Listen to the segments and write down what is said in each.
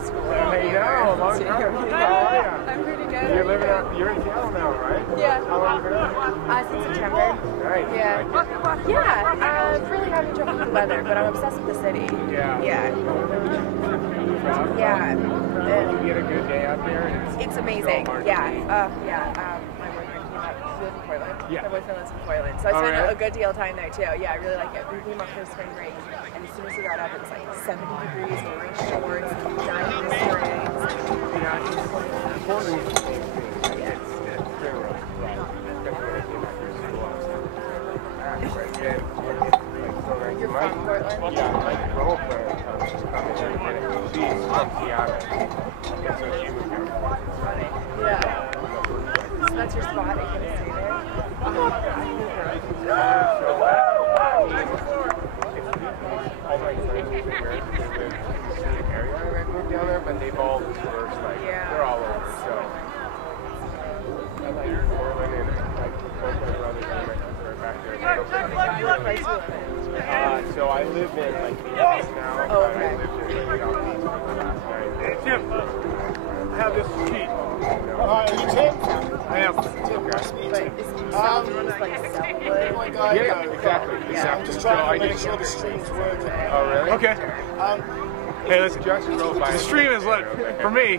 of school. Hey, no, long time. How are you? I'm pretty good. You're in Seattle now, right? Yeah. How long have you been there? Since September. Nice. Yeah. Yeah. I'm really having trouble with the weather, but I'm obsessed with the city. Yeah. Yeah. Yeah. You get a good day out there. It's amazing. Yeah. My boyfriend came up. He lives in Portland. Yeah. My boyfriend lives in Portland, so I spent a good deal of time there too. Yeah, I really like it. We came up for spring break, and as soon as we got up, it was like 70 degrees. We were wearing shorts, giant earrings. Yeah, it's Portland. It's been rough. Especially when I came back from school. You're from Portland? Yeah, my role player comes here, and she's from Seattle. And so she moved here. Funny. Yeah. So that's your spot. Are you going to stay there? All my friends live in the same area. I moved down there, but they've all dispersed. They're all over. So I like Portland, and both my brothers and my sister are back there. So I live in Phoenix now. Oh, okay. I lived in Southeast for the last 9 days. Hey, Tim, I have this sheet. Are you Tim? I am. Tim, nice to meet you. But is Southwood like Southwood? My guy, Yeah, exactly. I'm just trying to make sure the stream's working. Oh, really? Okay. Hey, listen. Just drove by. The stream is lit for me.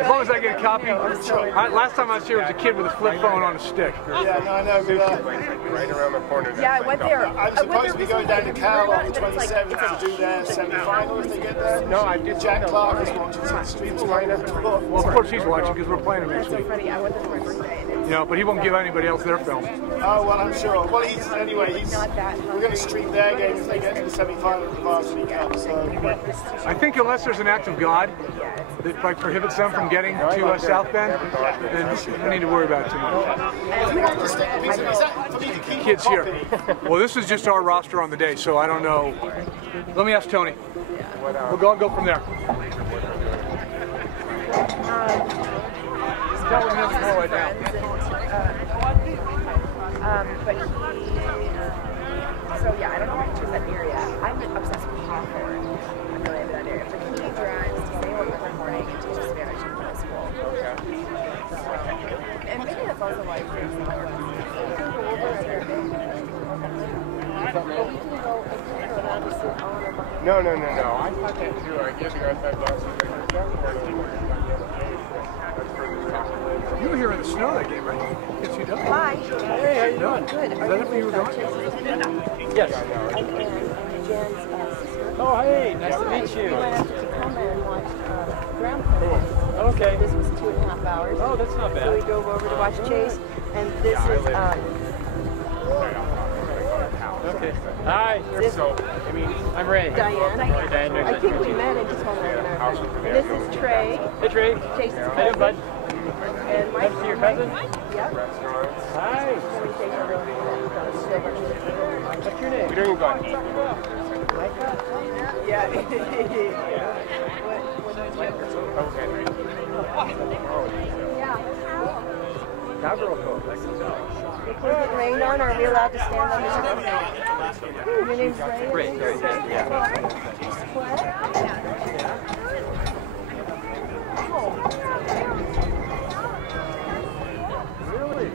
As long as I get a copy. Last time I was here was a kid with a flip phone on a stick. Yeah, no, I know. But, right around the corner. Yeah, I went there. I'm supposed to be going down to Cal on the 27th to do their semi-final if they get there. No, I did. Jack Clark is watching, so the stream's line up. Well, of course he's watching because we're playing him next That's so week. funny. I went there for my birthday. And You know, but he won't give anybody else their film. Oh, well, I'm sure. Well, we're going to stream their game if they get to the semi-final of the Varsity Cup, so... I think unless there's an act of God that prohibits them from getting to South Bend, then we don't need to worry about it too much. If you want to stick a piece of is that for me to keep Kids here. Well, this is just our roster on the day, so I don't know. Let me ask Tony. We'll go from there. But so yeah, I don't know if I choose that area. I'm obsessed with Hawthorne. I'm really into that area. But he drives to stay home every morning and teaches Spanish in middle school. And maybe that's also why he's very similar. No. I thought that too. I guess I thought that was You were here in the snow that game, right? Yes, you did. Hi. Hey, how you doing? Good. Is that it for you were going? Yes. And Jen's sister. Oh, hey, nice to meet you. We went up to Tacoma and watched ground play. Okay. This was 2.5 hours. Oh, that's not So bad. we drove over to watch Chase, and this is Okay. Hi. So, I mean, I'm Ray. Diane. Hey, Diane. I think we met in Tacoma. This is Trey. Hey, Trey. Chase's How you doing, bud? And Mike. Nice to see your cousin. Yep. Hi. What's your name? we don't even go and eat. Yeah. Cowgirl coat. I can tell. If we're getting rained on, are we allowed to stand on the Your name's Ray? Ray. Yeah. Really?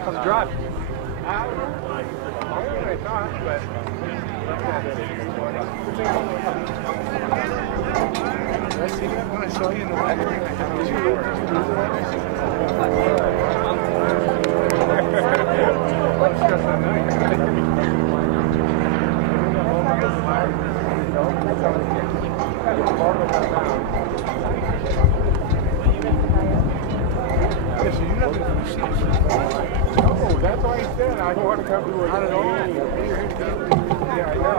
How's the drive? I thought, but I see that when I saw you in the library. Yes, you nothing from the seats. no, that's why I said I don't want to come to a Not at all. Yeah, I know.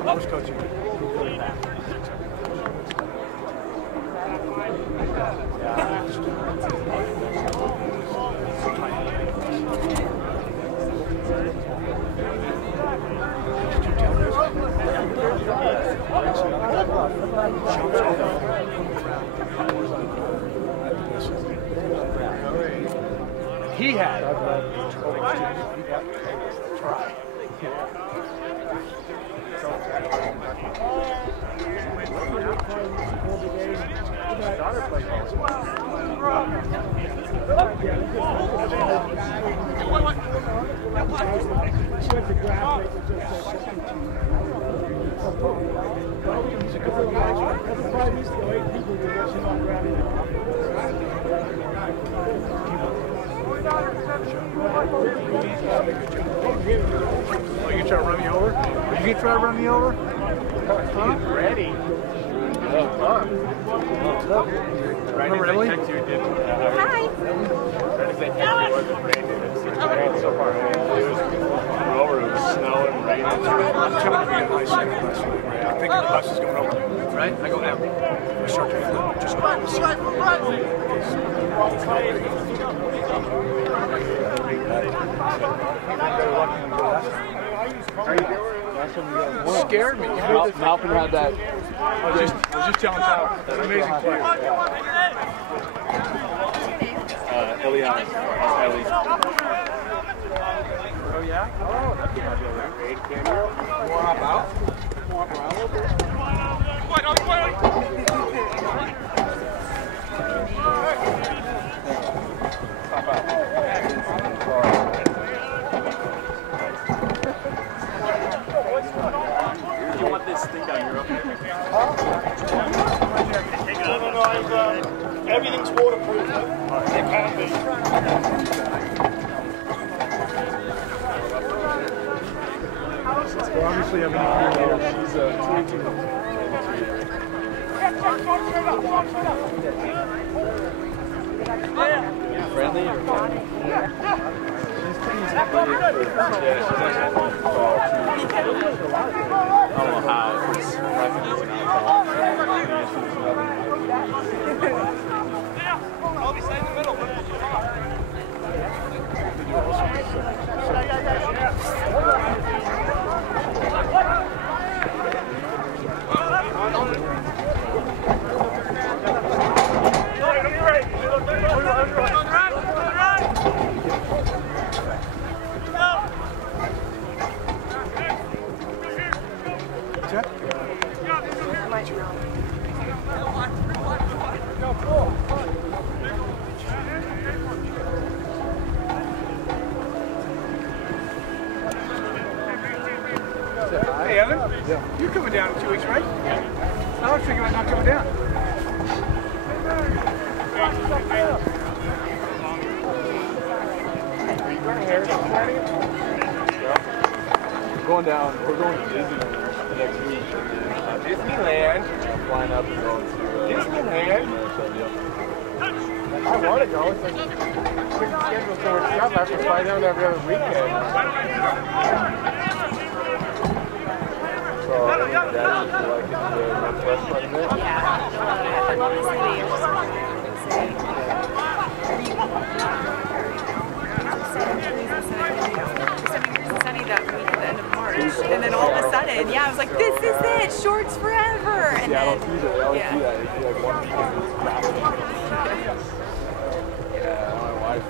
I was coaching. He had. Try. Oh, you try to run me over? Are you gonna try to run me over? Huh? He's ready. Remember Emily? Hi. Right as they text you, it wasn't raining. It's raining so far. It was over. It was snowing, raining. I'm telling you, I see the bus. I'm thinking the bus is going over. Right? I go down. I start to flip. Just scared me. Malcolm had that. I was just telling Tyler. That's an amazing play. Elias. Ellie. Oh, yeah? Oh, that's a good idea. More hop out? More hop around a little bit? Hop out. You want this thing down here? No, everything's waterproof. It can be. Well, obviously, I've been here. She's 22. Friendly or what? I don't know how. I think it's an I'll be staying in the middle. Hey, Evan? Yeah. You're coming down in 2 weeks, right? Yeah. I was thinking about not coming down. We're going down. We're going to Disneyland next week. Disneyland? Flying up and going to Disneyland? I want to go. It's like couldn't schedule so much stuff. I have to fly down every other weekend. So, Dad, you like it to the Northwest quite a bit? Yeah, I love the city. It's just so sunny that week at the end of March. And then all of a sudden, yeah, I was like, this is it, shorts forever. And yeah, then, I don't do that. I always do that. They do like one weekend and it's crap. Yeah, my wife.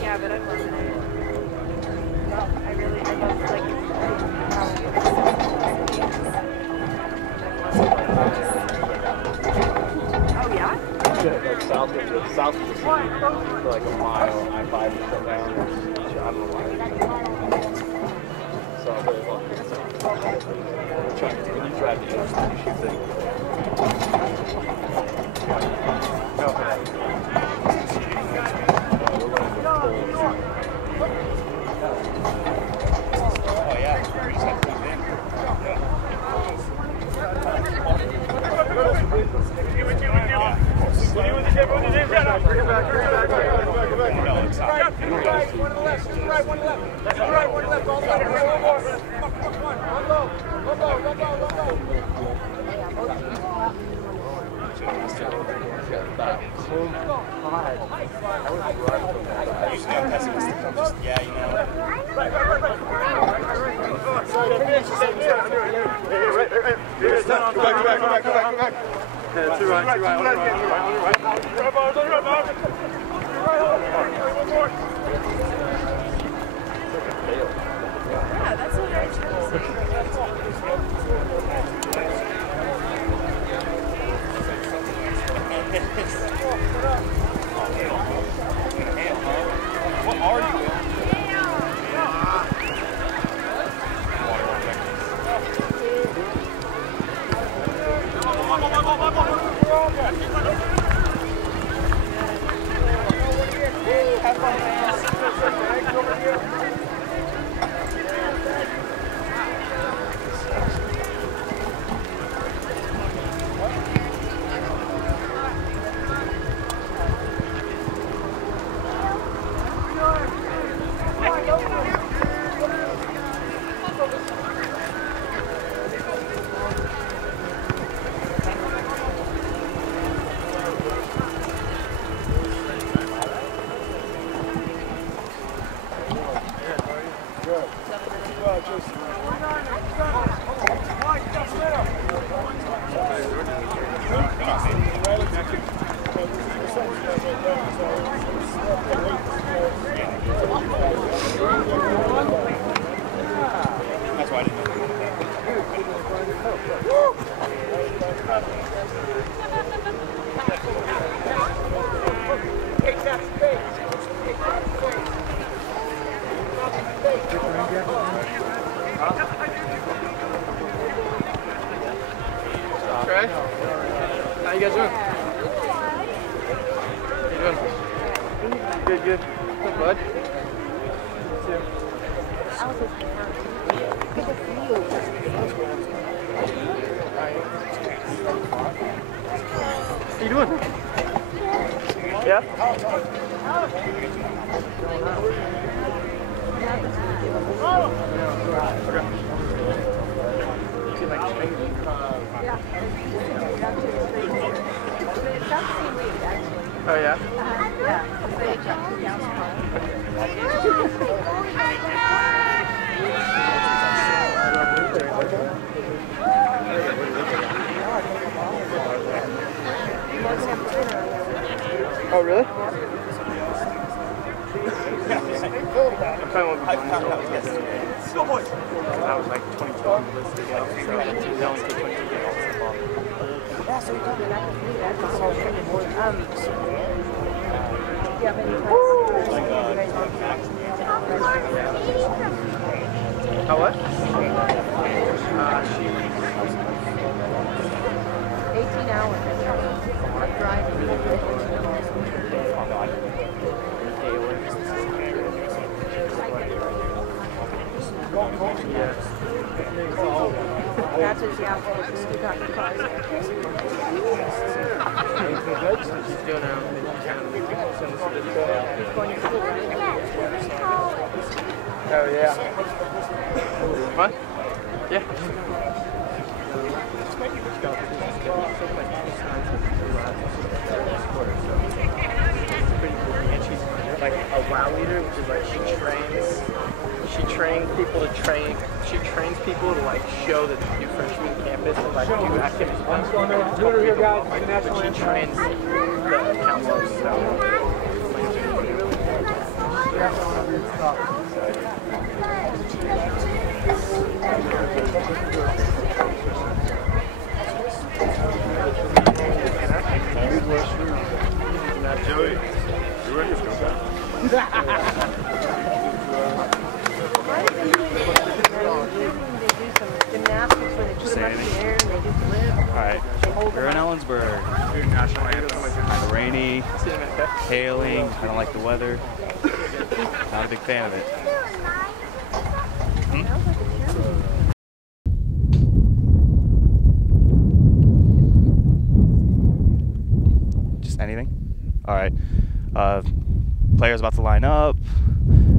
Yeah, but I'm loving it. I love like oh yeah? Like south of the city for like a mile, I-5 is shut down. I don't know why. So I'll very long. When you drive the interstate, you should think. Oh yeah, we just have to come in. Yeah. Yeah, you know. Yeah, that's what I was trying to What are you in? That's why I didn't know. Okay. How you guys doing? How you doing? Good, good. Good, bud. How you doing? Yeah? Okay. Oh yeah? Oh really? I'm trying to look at I was like 22 on the list to get, so they only take 22 to get all the stuff off. Yeah, so we told me that to do that. How what? She 18 hours driving. Yes. That's what she got for us. We got the cars. She's doing now. Oh yeah. What? Yeah. And she's like a WOW leader, which is like she trains people to train. She trains people to like show the new freshmen campus and like do activities. What's going on? Tutor here, guys. But she trains the counselors. So. Joey, you were just going back. Alright, we're in Ellensburg. National Kind of rainy, hailing, I don't like the weather. Not a big fan of it. Just anything? All right. Players about to line up,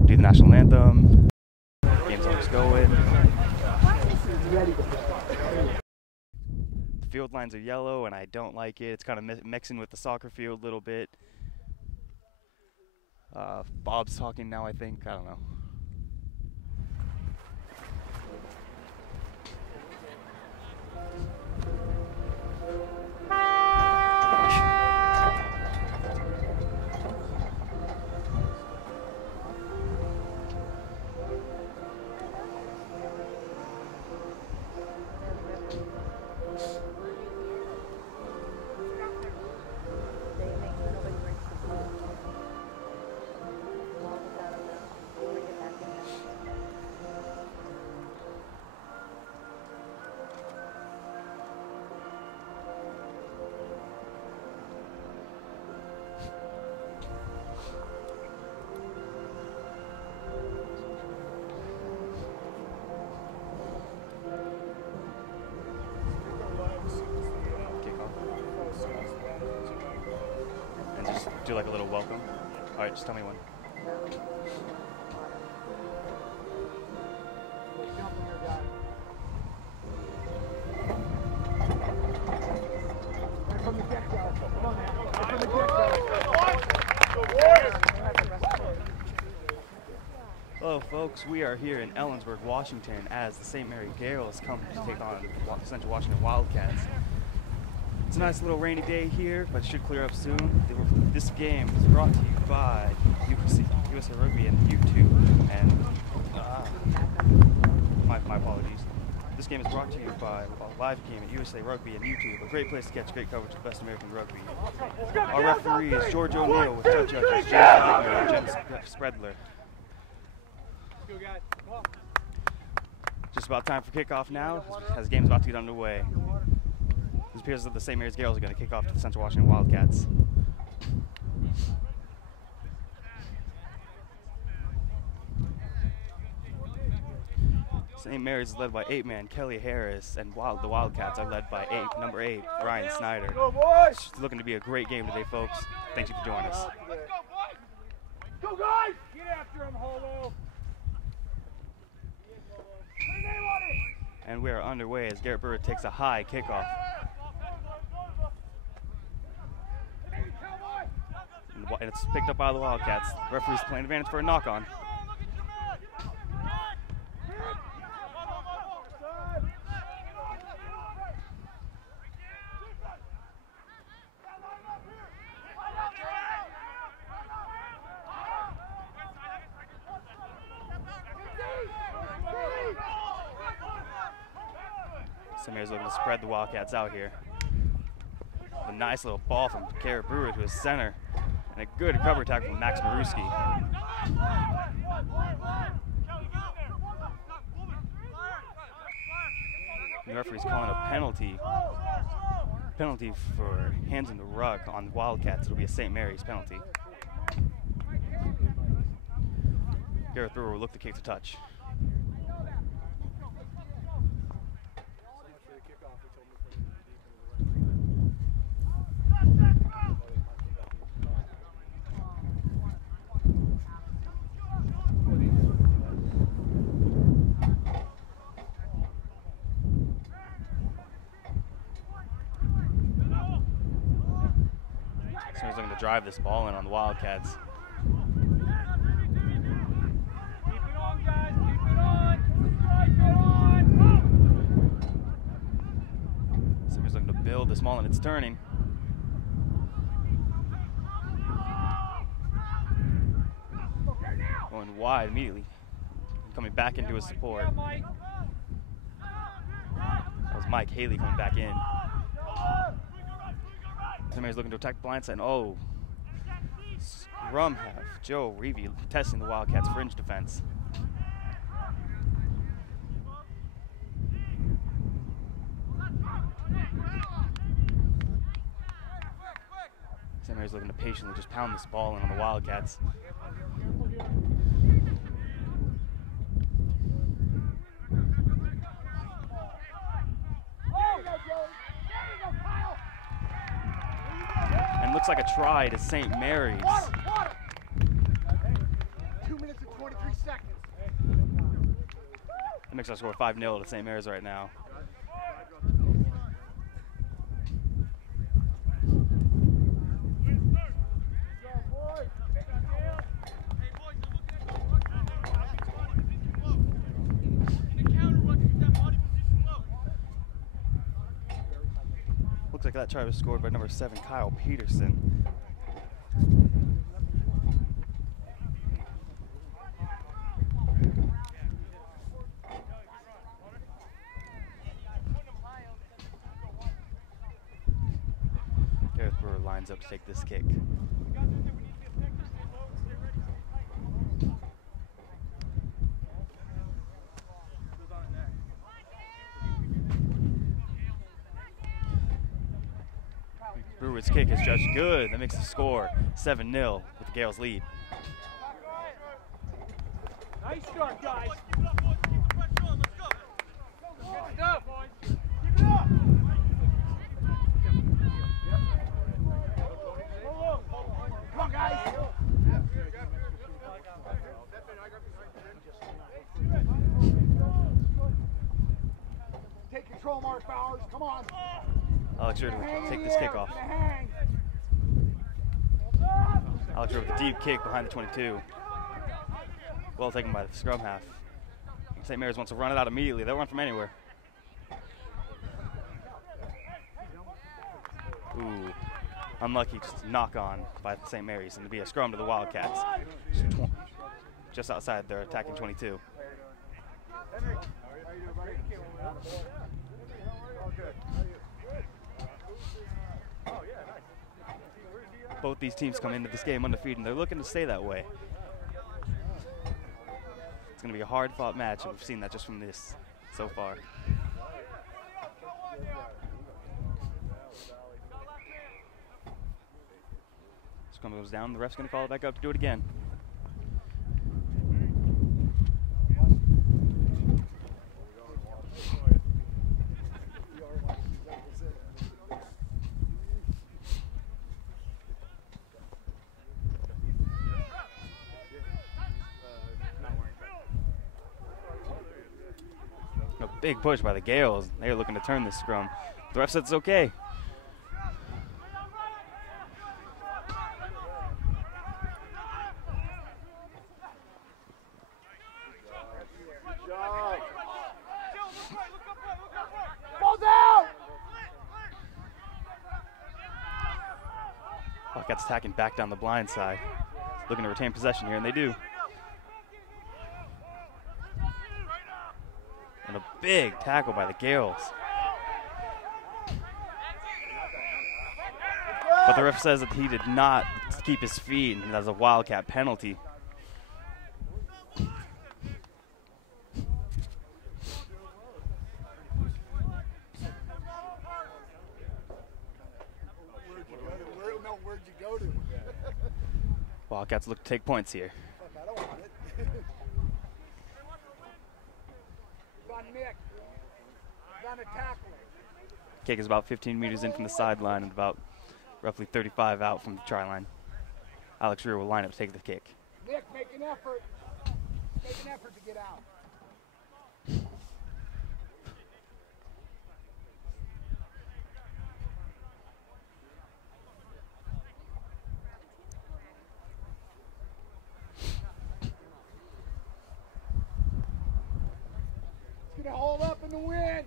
do the national anthem. Game's almost going. The field lines are yellow, and I don't like it. It's kind of mixing with the soccer field a little bit. Bob's talking now, I think. I don't know. Do like a little welcome. All right, just tell me when. Hello folks, we are here in Ellensburg, Washington as the St. Mary Gaels come to take on Central Washington Wildcats. It's a nice little rainy day here, but it should clear up soon. This game is brought to you by USA Rugby and YouTube. And my apologies. This game is brought to you by a live game at USA Rugby and YouTube. A great place to catch great coverage of best American rugby. Our referee is George O'Neill with judge judges James Wagner and Jen Spredler. Just about time for kickoff now, as the game is about to get underway. It appears that the St. Mary's Gaels are going to kick off to the Central Washington Wildcats. St. Mary's is led by 8-man Kelly Harris, and the Wildcats are led by number 8, Ryan Snyder. It's looking to be a great game today, folks. Thank you for joining us. Go guys! Get after him, Holo! And we are underway as Garrett Brewer takes a high kickoff. And it's picked up by the Wildcats. The referee's playing advantage for a knock-on. St. Mary's looking to spread the Wildcats out here. A nice little ball from Garrett Brewer to his center. And a good recovery tackle from Max Maruski. The referee's calling a penalty. Penalty for hands in the rug on the Wildcats. It'll be a St. Mary's penalty. Garrett Brewer will look to kick the touch. So he's looking to drive this ball in on the Wildcats. So he's looking to build this ball and it's turning. Going wide immediately. Coming back into his support. That was Mike Haley coming back in. Somebody's looking to attack the blind side, and oh, scrum half Joe Reevy testing the Wildcats' fringe defense. Somebody's looking to patiently just pound this ball in on the Wildcats. looks like a try to St. Mary's. 2 minutes and 23 seconds. That makes our score 5-0 to St. Mary's right now. Looks like that try was scored by number 7, Kyle Peterson. Gareth Brewer lines up to take this kick. Brewer's kick is judged good. That makes the score 7-0 with the Gaels lead. Nice start, guys. Come on, guys. Take control, Mark Bowers. Come on. Alex Rear to take this kick off. Alex Rear with a deep kick behind the 22. Well taken by the scrum half. St. Mary's wants to run it out immediately. They'll run from anywhere. Ooh, unlucky just knock on by St. Mary's, and to be a scrum to the Wildcats. Just outside their attacking 22. Both these teams come into this game undefeated, and they're looking to stay that way. It's going to be a hard-fought match, and we've seen that just from this so far. Scrum goes down. The ref's going to call it back up to do it again. A big push by the Gaels. They're looking to turn this scrum. The ref said it's okay. Wildcats attacking back down the blind side. Looking to retain possession here, and they do. And a big tackle by the Gaels. But the ref says that he did not keep his feet, and that's a Wildcat penalty. Where'd you go to? Wildcats look to take points here. I don't want it. Nick. Gonna tackle. Kick is about 15 meters in from the sideline and about roughly 35 out from the try line. Alex Rear will line up to take the kick. Nick, make an effort. Make an effort to get out. It's gonna hold up in the wind.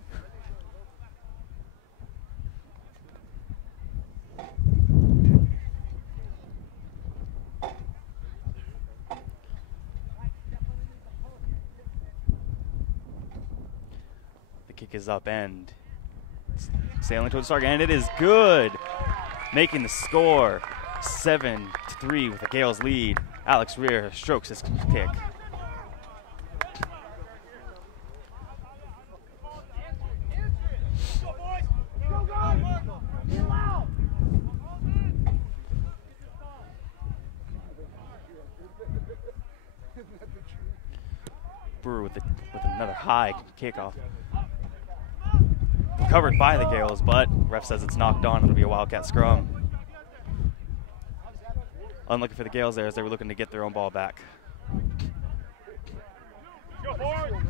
The kick is up and sailing towards the target, and it is good, making the score 7-3 with the Gaels lead. Alex Rear strokes his kick. Brewer with another high kickoff. Covered by the Gaels, but ref says it's knocked on. It'll be a Wildcat scrum. Unlucky for the Gaels there as they were looking to get their own ball back. Go forward.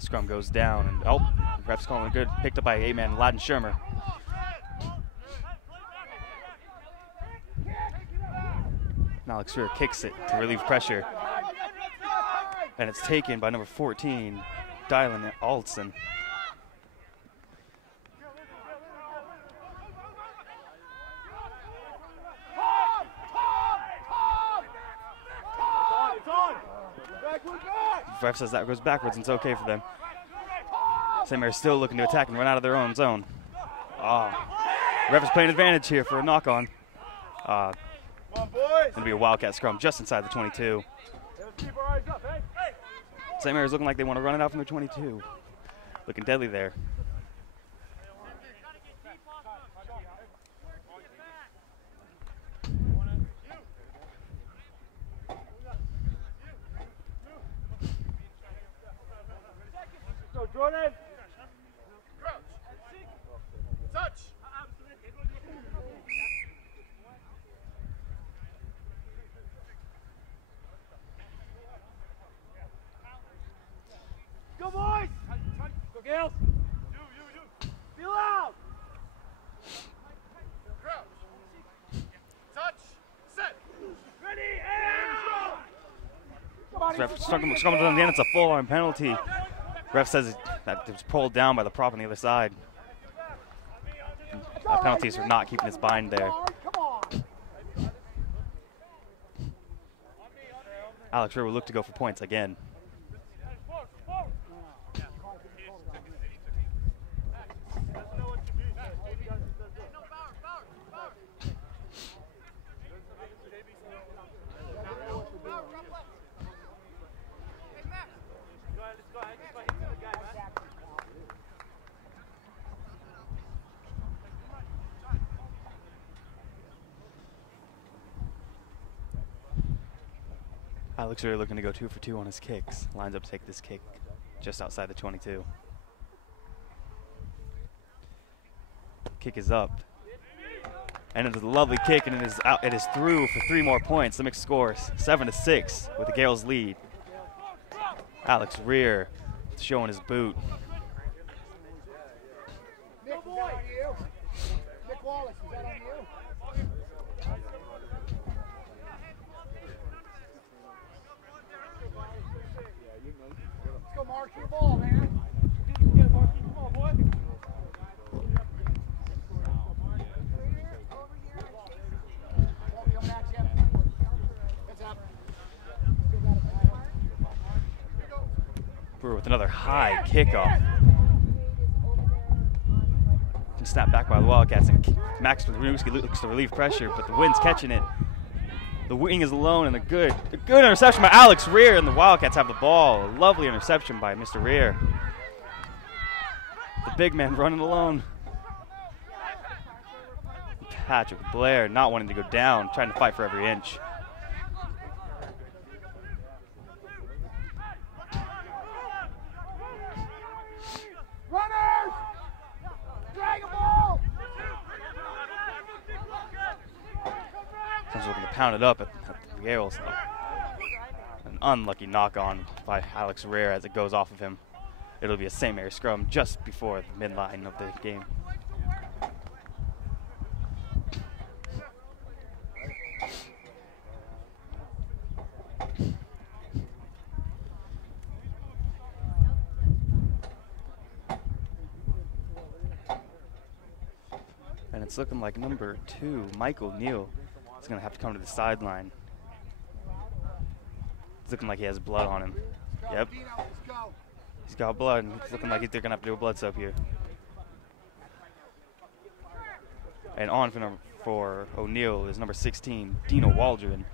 Scrum goes down, and oh, the ref's calling it good. Picked up by 8-man Laden Shermer. Now Alex Rear kicks it to relieve pressure. And it's taken by number 14, Dylan Aldson. The ref says that goes backwards and it's okay for them. St. Mary's still looking to attack and run out of their own zone. Ref is playing advantage here for a knock-on. It'll be a Wildcat scrum just inside the 22. St. Mary's looking like they want to run it out from their 22. Looking deadly there. Go, Jordan. Crouch. Touch. Go, boys. Go, Gaels. You. Feel out. Crouch. Touch. Set. Ready, and Ref scrumming on the end. It's a full-arm penalty. Ref says that it was pulled down by the prop on the other side. Penalties for not keeping his bind there. Alex Rear will look to go for points again. Alex Rear looking to go 2 for 2 on his kicks. Lines up to take this kick just outside the 22. Kick is up. And it is a lovely kick, and it is out. It is through for 3 more points. The mix scores 7-6 with the Gaels lead. Alex Rear showing his boot. Nick, is that on you? Nick Wallace, is that on you? Let's go mark your ball, man. Come on, boy. Coming at you. Heads up. Brewer with another high kickoff. Can snap back by the Wildcats, and Max Winooski looks to relieve pressure, but the wind's catching it. The wing is alone, and a good interception by Alex Rear, and the Wildcats have the ball. A lovely interception by Mr. Rear. The big man running alone. Patrick Blair not wanting to go down, trying to fight for every inch. Runners! Drag a ball! Someone's looking to pound it up at the Gaels. An unlucky knock-on by Alex Rear as it goes off of him. It'll be a St. Mary's scrum just before the midline of the game. And it's looking like number 2, Michael Neal, is going to have to come to the sideline. It's looking like he has blood on him. Yep. He's got blood, and it's looking like they're going to have to do a blood soap here. And on for O'Neill is number 16, Dino Waldron.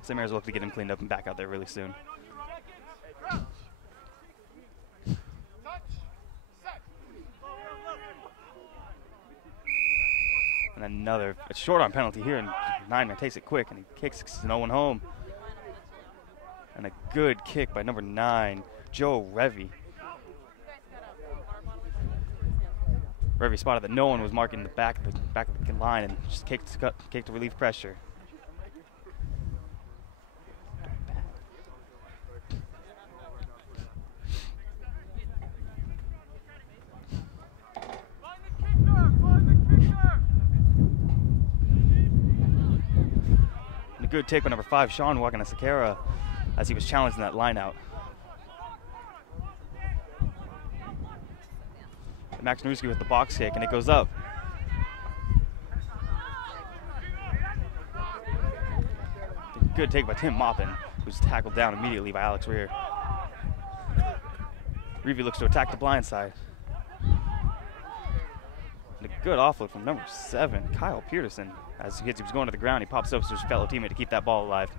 St. Mary's will look to get him cleaned up and back out there really soon. And another short arm penalty here, and 9-man takes it quick, and he kicks no one home. And a good kick by number 9, Joe Revy. Revy spotted that no one was marking the back of the line and just kicked to relieve pressure. And a good take by number 5, Sean Wakanasakara, as he was challenged in that line out. Max Nurski with the box kick, and it goes up. Good take by Tim Moppin, who's tackled down immediately by Alex Rear. Reevy looks to attack the blind side. And a good offload from number 7, Kyle Peterson. As he was going to the ground, he pops up to his fellow teammate to keep that ball alive.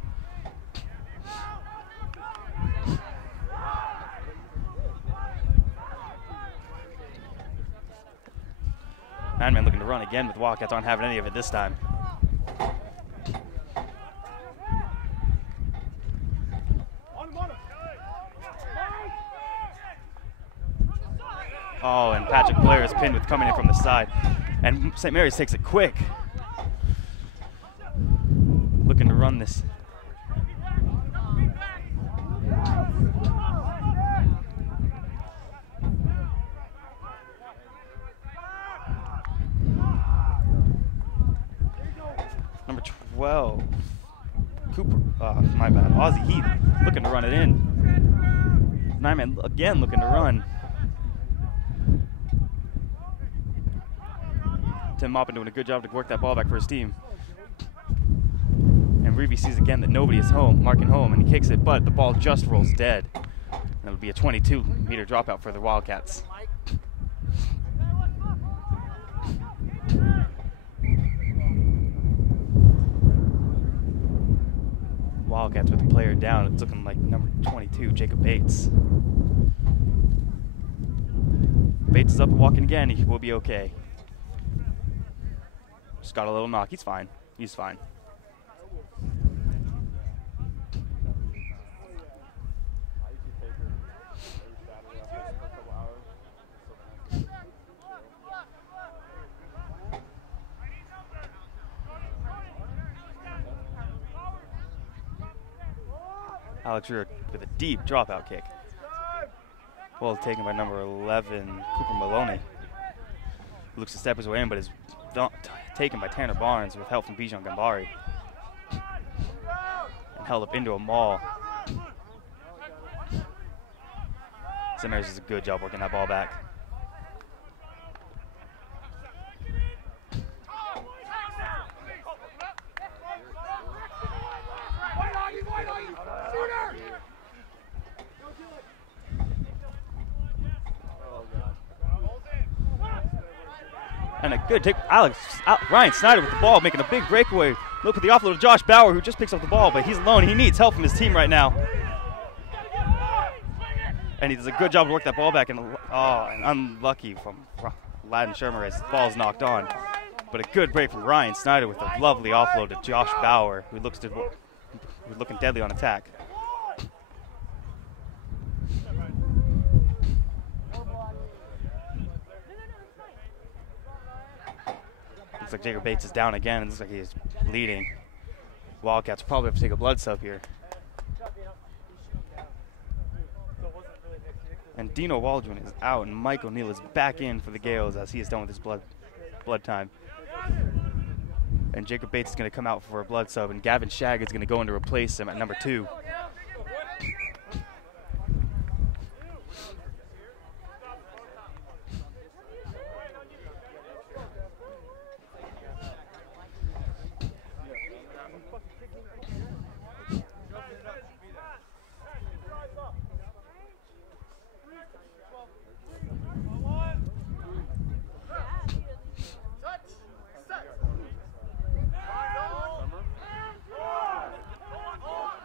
Nine-man looking to run again, but the Wildcats aren't having any of it this time. Oh, and Patrick Blair is pinned with coming in from the side. And St. Mary's takes it quick. Looking to run this. Number 12, Cooper, my bad, Aussie Heath looking to run it in. 9-man again looking to run. Tim Moppin doing a good job to work that ball back for his team. And Reevy sees again that nobody is home, marking home, and he kicks it, but the ball just rolls dead. And it'll be a 22-meter dropout for the Wildcats. Wildcats with the player down. It's looking like number 22, Jacob Bates. Bates is up and walking again. He will be okay. Just got a little knock. He's fine. He's fine. Alex Rear with a deep dropout kick. Well taken by number 11, Cooper Maloney. Looks to step his way in, but is taken by Tanner Barnes with help from Bijan Gambari. And held up into a maul. St. Mary's does a good job working that ball back. And a good take. Ryan Snyder with the ball, making a big breakaway. Look at the offload of Josh Bauer, who just picks up the ball, but he's alone. He needs help from his team right now. And he does a good job to work that ball back. And unlucky from Ladden Shermer as the ball's knocked on. But a good break from Ryan Snyder with a lovely offload to Josh Bauer, who's looking deadly on attack. Looks like Jacob Bates is down again, and looks like he's bleeding. Wildcats probably have to take a blood sub here. And Dino Waldron is out, and Mike O'Neill is back in for the Gaels as he is done with his blood time. And Jacob Bates is going to come out for a blood sub, and Gavin Shag is going to go in to replace him at number 2.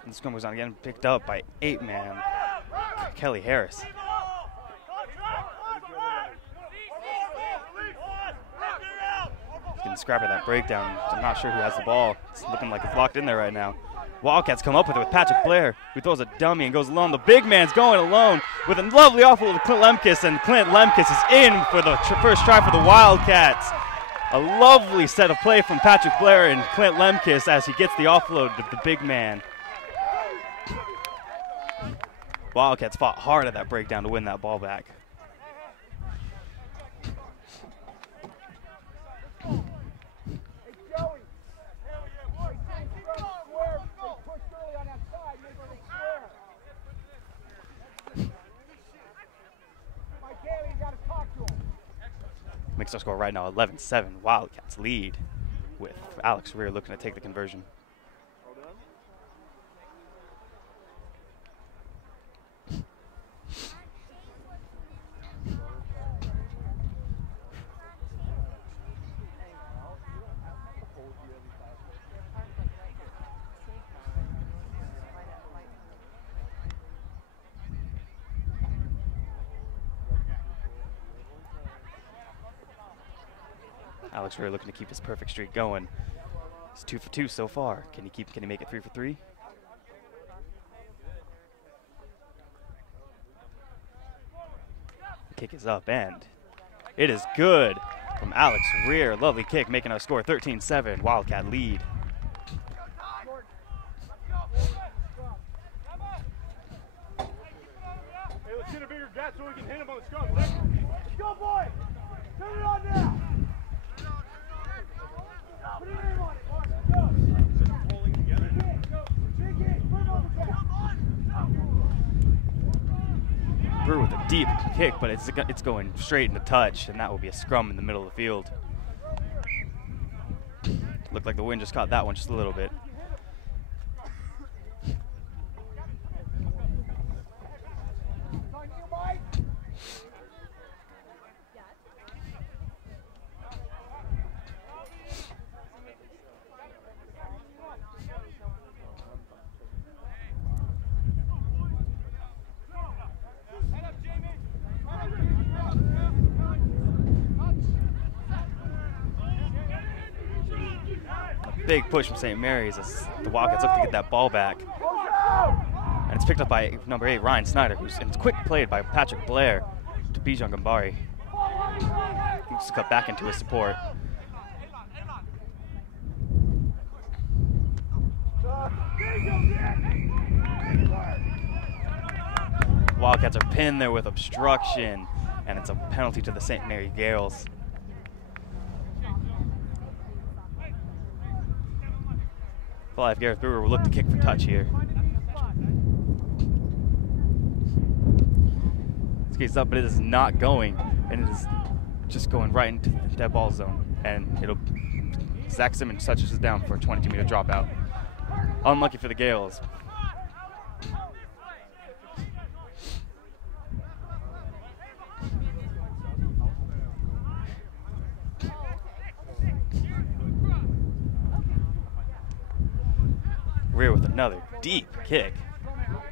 This one was on again, picked up by 8-man Kelly Harris. Getting scrap of that breakdown. I'm not sure who has the ball. It's looking like it's locked in there right now. Wildcats come up with it with Patrick Blair, who throws a dummy and goes alone. The big man's going alone with a lovely offload to Clint Lemkus, and Clint Lemkus is in for the first try for the Wildcats. A lovely set of play from Patrick Blair and Clint Lemkus as he gets the offload to the big man. Wildcats fought hard at that breakdown to win that ball back. Makes our score right now 11-7. Wildcats lead with Alex Rear looking to take the conversion. Alex Rear looking to keep his perfect streak going. He's 2 for 2 so far. Can he make it 3 for 3? The kick is up and it is good from Alex Rear. Lovely kick making our score 13-7. Wildcat lead. Hey, let's get a bigger gap so we can hit him on the scrum. Let's go, boy! Turn it on now! Put your name on it, Mark. Go! Just pulling together. Big hit. Put him on the back. Brewer with a deep kick, but it's going straight into touch, and that will be a scrum in the middle of the field. Looked like the wind just caught that one just a little bit. Big push from St. Mary's as the Wildcats look to get that ball back. And it's picked up by number 8, Ryan Snyder, and it's quick played by Patrick Blair to Bijan Gambari. He just cut back into his support. Wildcats are pinned there with obstruction, and it's a penalty to the St. Mary Gaels. If Gareth Brewer will look to kick for touch here. Skates up, but it is not going, and it is just going right into that ball zone. And Zach Simmons touches it down for a 22-meter dropout. Unlucky for the Gaels. Rear with another deep kick.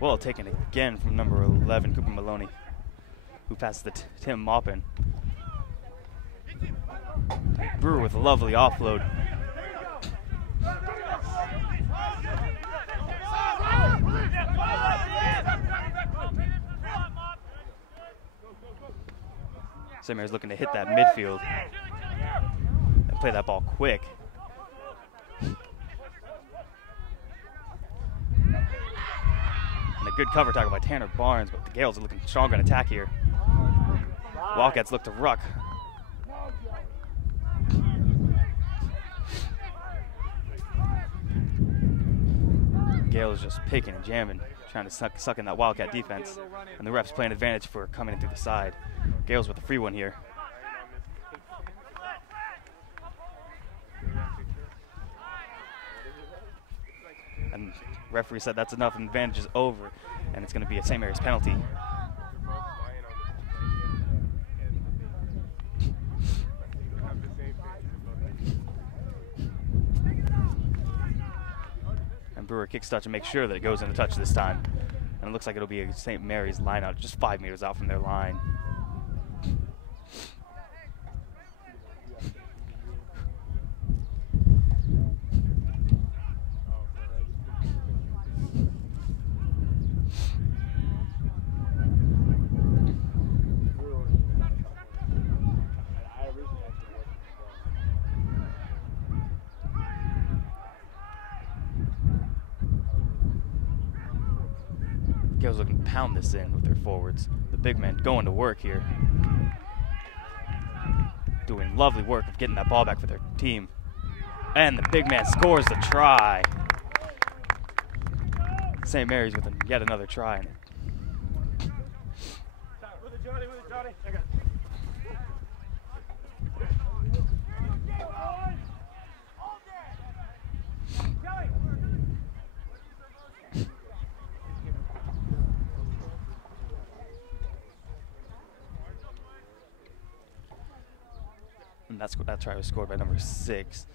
Well taken again from number 11, Cooper Maloney, who passes to Tim Maupin. Brewer with a lovely offload. St. Mary's looking to hit that midfield and play that ball quick. And a good cover tackle by Tanner Barnes, but the Gaels are looking strong on attack here. Wildcats look to ruck. Gaels just picking and jamming, trying to suck in that Wildcat defense. And the refs playing advantage for coming in through the side. Gaels with a free one here. And referee said that's enough and advantage is over, and it's going to be a St. Mary's penalty. And Brewer kicks touch and makes sure that it goes into touch this time. And it looks like it'll be a St. Mary's line out, just 5 meters out from their line. Gaels looking to pound this in with their forwards. The big men going to work here. Doing lovely work of getting that ball back for their team. And the big man scores the try. St. Mary's with yet another try in it. With it, Johnny. I got it. And that try was scored by number 6,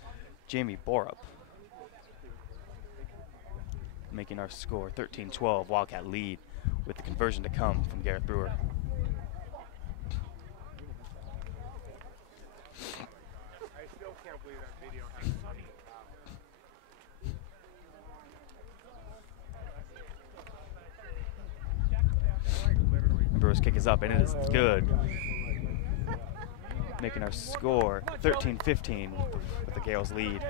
Jamie Borup. Making our score 13-12, Wildcat lead, with the conversion to come from Garrett Brewer. I still can't believe that video has money. Brewer's kick is up, and it is good. Making our score 13-15 with the Gaels lead.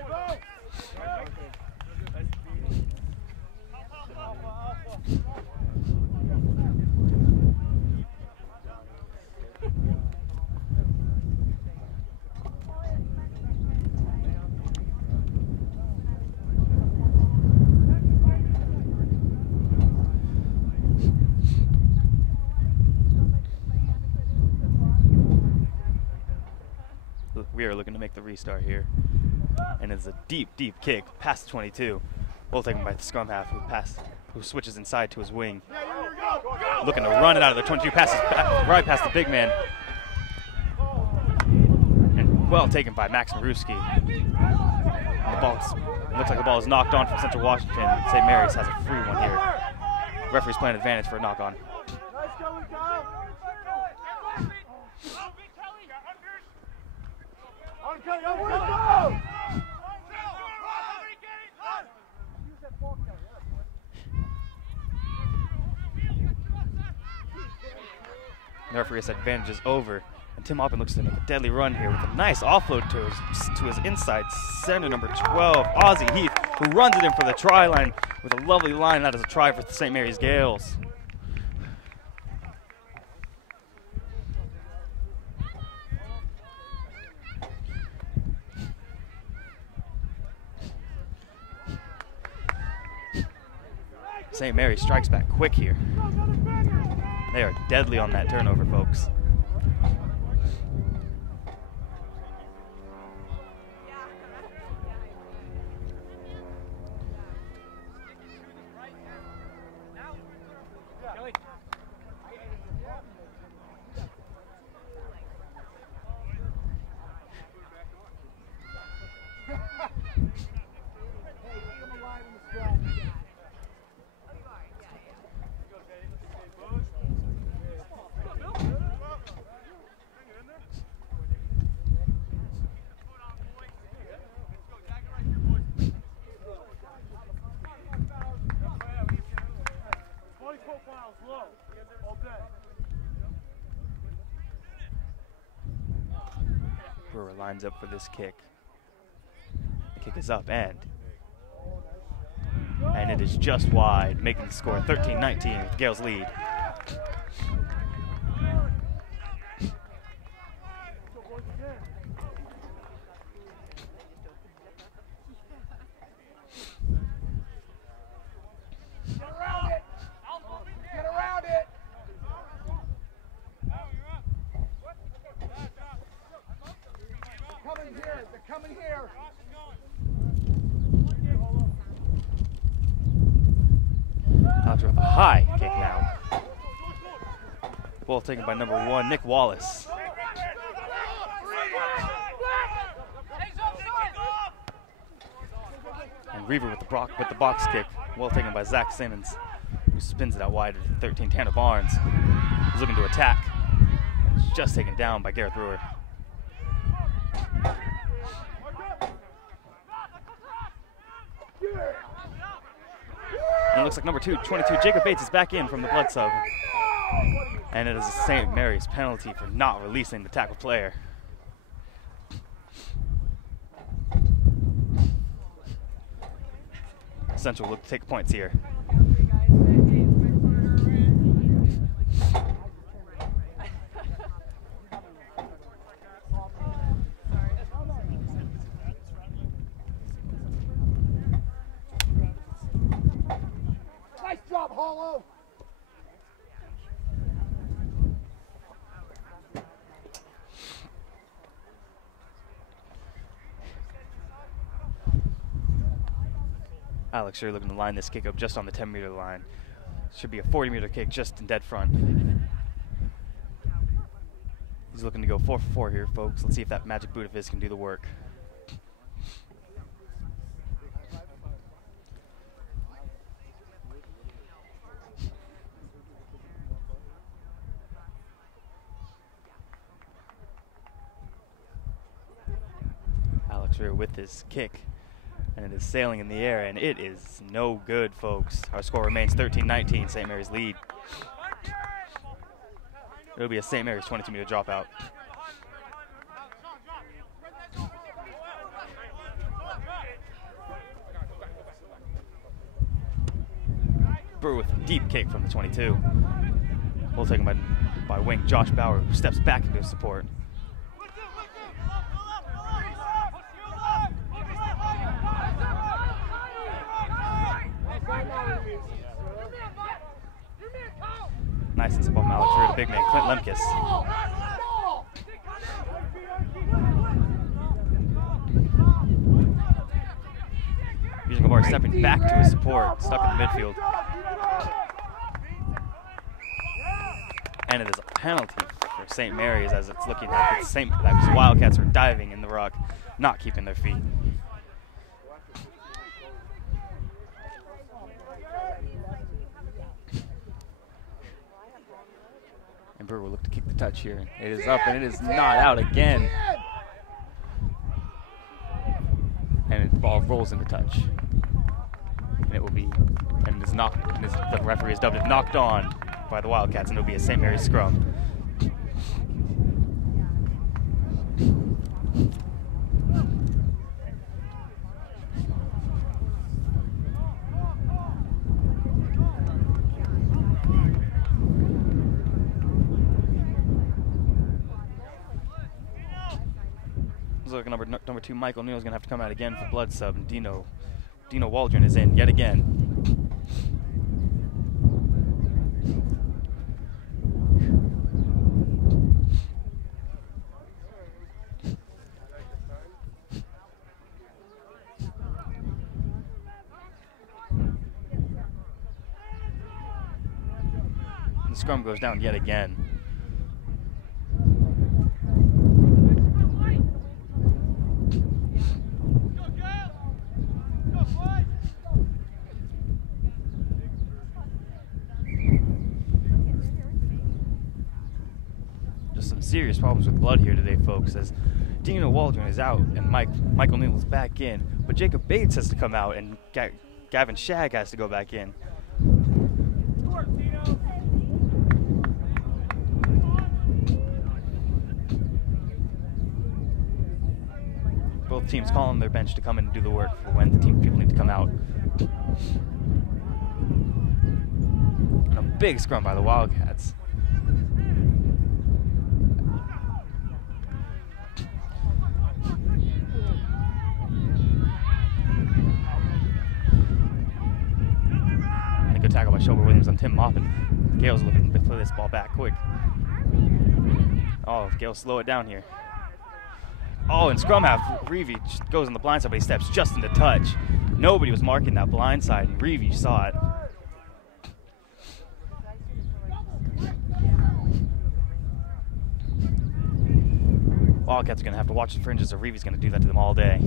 We are looking to make the restart here. And it's a deep, deep kick past the 22. Well taken by the scrum half who switches inside to his wing. Looking to run it out of the 22, passes right past the big man. And well taken by Max Maruski. The ball looks like the ball is knocked on from Central Washington. St. Mary's has a free one here. Referee's playing advantage for a knock on. The referee said advantage is over, and Tim Oppen looks to make a deadly run here with a nice offload to his inside center, number 12, Ozzie Heath, who runs it in for the try line with a lovely line. That is a try for the St. Mary's Gaels. St. Mary's strikes back quick here. They are deadly on that turnover, folks. Brewer lines up for this kick. The kick is up and it is just wide, making the score 13-19 with Gaels lead. With a high kick now. Ball taken by number 1, Nick Wallace. And Reaver with the box kick. Well taken by Zach Simmons, who spins it out wide at 13. Tanner Barnes is looking to attack. It's just taken down by Garrett Brewer. And it looks like number 22, Jacob Bates, is back in from the blood sub. And it is a St. Mary's penalty for not releasing the tackle player. Central look to take points here. Alex Sherry looking to line this kick up just on the 10-meter line. Should be a 40-meter kick just in dead front. He's looking to go 4 for 4 here, folks. Let's see if that magic boot of his can do the work. Alex Sherry with his kick. And it is sailing in the air, and it is no good, folks. Our score remains 13-19, St. Mary's lead. It'll be a St. Mary's 22-meter dropout. Brewer with a deep kick from the 22. We'll take him by wing Josh Bauer, who steps back into support. Nice and simple from Alex Sherry, the big man, Clint Lemkus. Using Gamora stepping back to his support, stuck in the midfield. And it is a penalty for St. Mary's, as it's looking like it's the Wildcats are diving in the ruck, not keeping their feet. And Brewer will look to kick the touch here. It is up and it is not out again. And the ball rolls into touch. And it will be, and it is knocked, and the referee has dubbed it knocked on by the Wildcats, and it will be a St. Mary's scrum. Looks like number 2 Michael Neal is going to have to come out again for blood sub, and Dino Waldron is in yet again. The scrum goes down yet again. Serious problems with blood here today, folks, as Dino Waldron is out and Michael Neal is back in, but Jacob Bates has to come out and Gavin Shag has to go back in. Both teams calling their bench to come in and do the work for when the people need to come out. And a big scrum by the Wildcats. Good tackle by Shober Williams on Tim Moppin. Gaels looking to play this ball back quick. Oh, Gaels slow it down here. Oh, and scrum half, Reevy goes on the blind side, but he steps just into touch. Nobody was marking that blind side, and Reevy saw it. Wildcats are going to have to watch the fringes, or Reevy's going to do that to them all day.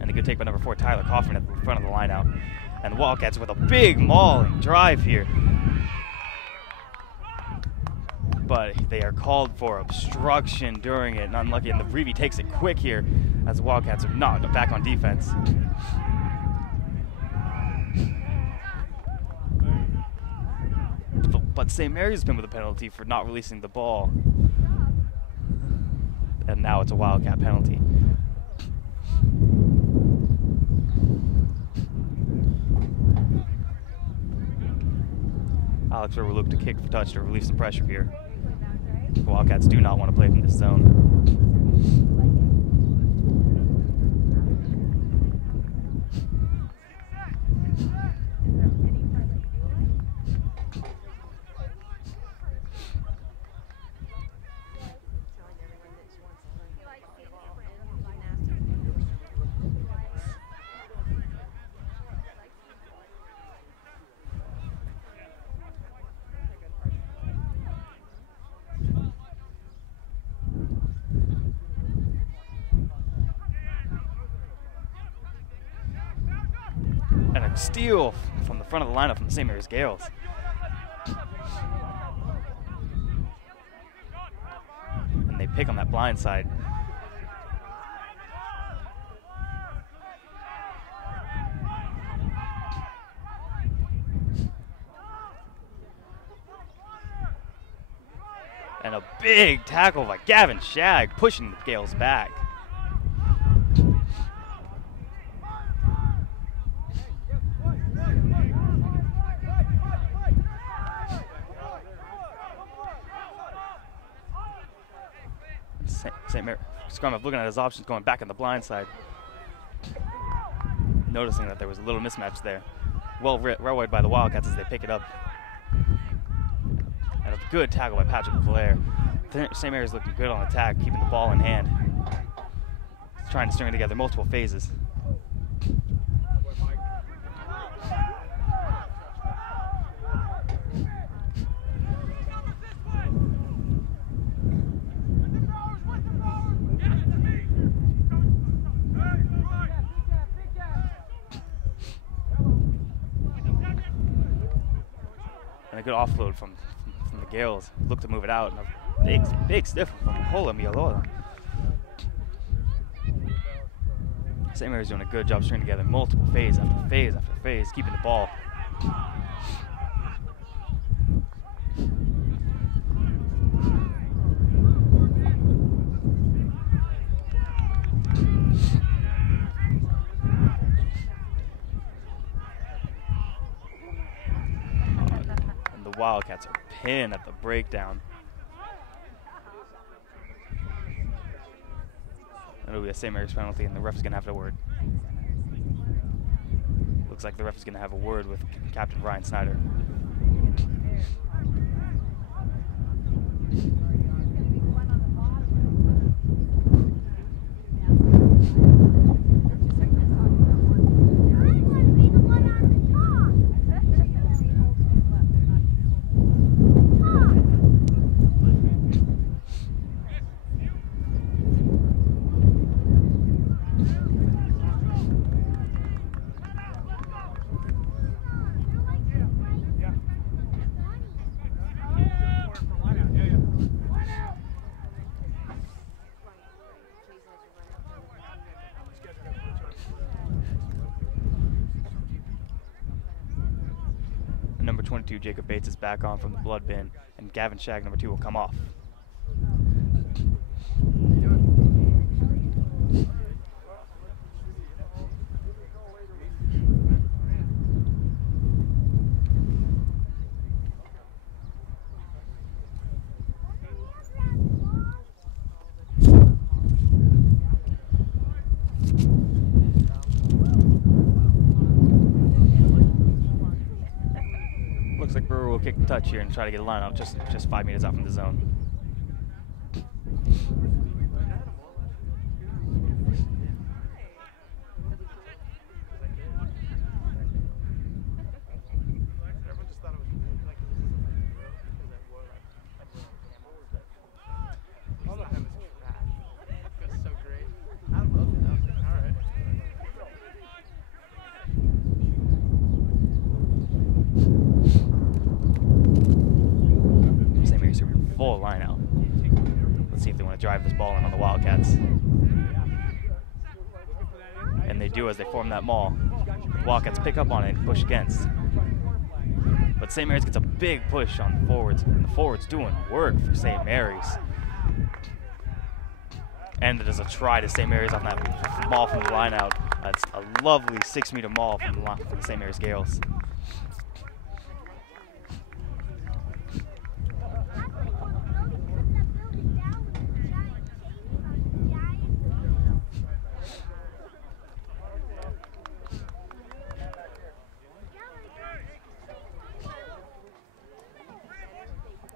And a good take by number 4, Tyler Kaufman at the front of the line out. And the Wildcats with a big mauling drive here. But they are called for obstruction during it, and unlucky, and the Reevy takes it quick here as the Wildcats are not back on defense. But St. Mary's has been with a penalty for not releasing the ball. And now it's a Wildcat penalty. Alex will look to kick for touch to release some pressure here. The Wildcats do not want to play from this zone. And a steal from the front of the lineup from the St. Mary's Gaels. And they pick on that blind side. And a big tackle by Gavin Shagg, pushing the Gaels back. St. Mary Scrum looking at his options, going back on the blind side. Noticing that there was a little mismatch there. Well read by the Wildcats as they pick it up. And a good tackle by Patrick Blair. St. Mary's looking good on attack, keeping the ball in hand. Trying to string together multiple phases. And a good offload from the Gaels. Look to move it out. And a big stiff from Hola Mialola. St. Mary's doing a good job stringing together multiple phase after phase after phase, keeping the ball. Wildcats are pinned at the breakdown. It'll be a St. Mary's penalty, and the ref is going to have a word. Looks like the ref is going to have a word with Captain Ryan Snyder. Number 22, Jacob Bates, is back on from the blood bin, and Gavin Shagg, number 2, will come off. Looks like Brewer will kick the touch here and try to get a line out just 5 meters out from the zone. Full line out. Let's see if they want to drive this ball in on the Wildcats. And they do as they form that maul. Wildcats pick up on it and push against. But St. Mary's gets a big push on the forwards. And the forwards doing work for St. Mary's. And there's a try to St. Mary's on that maul from the line out. That's a lovely 6-meter maul from the St. Mary's Gaels.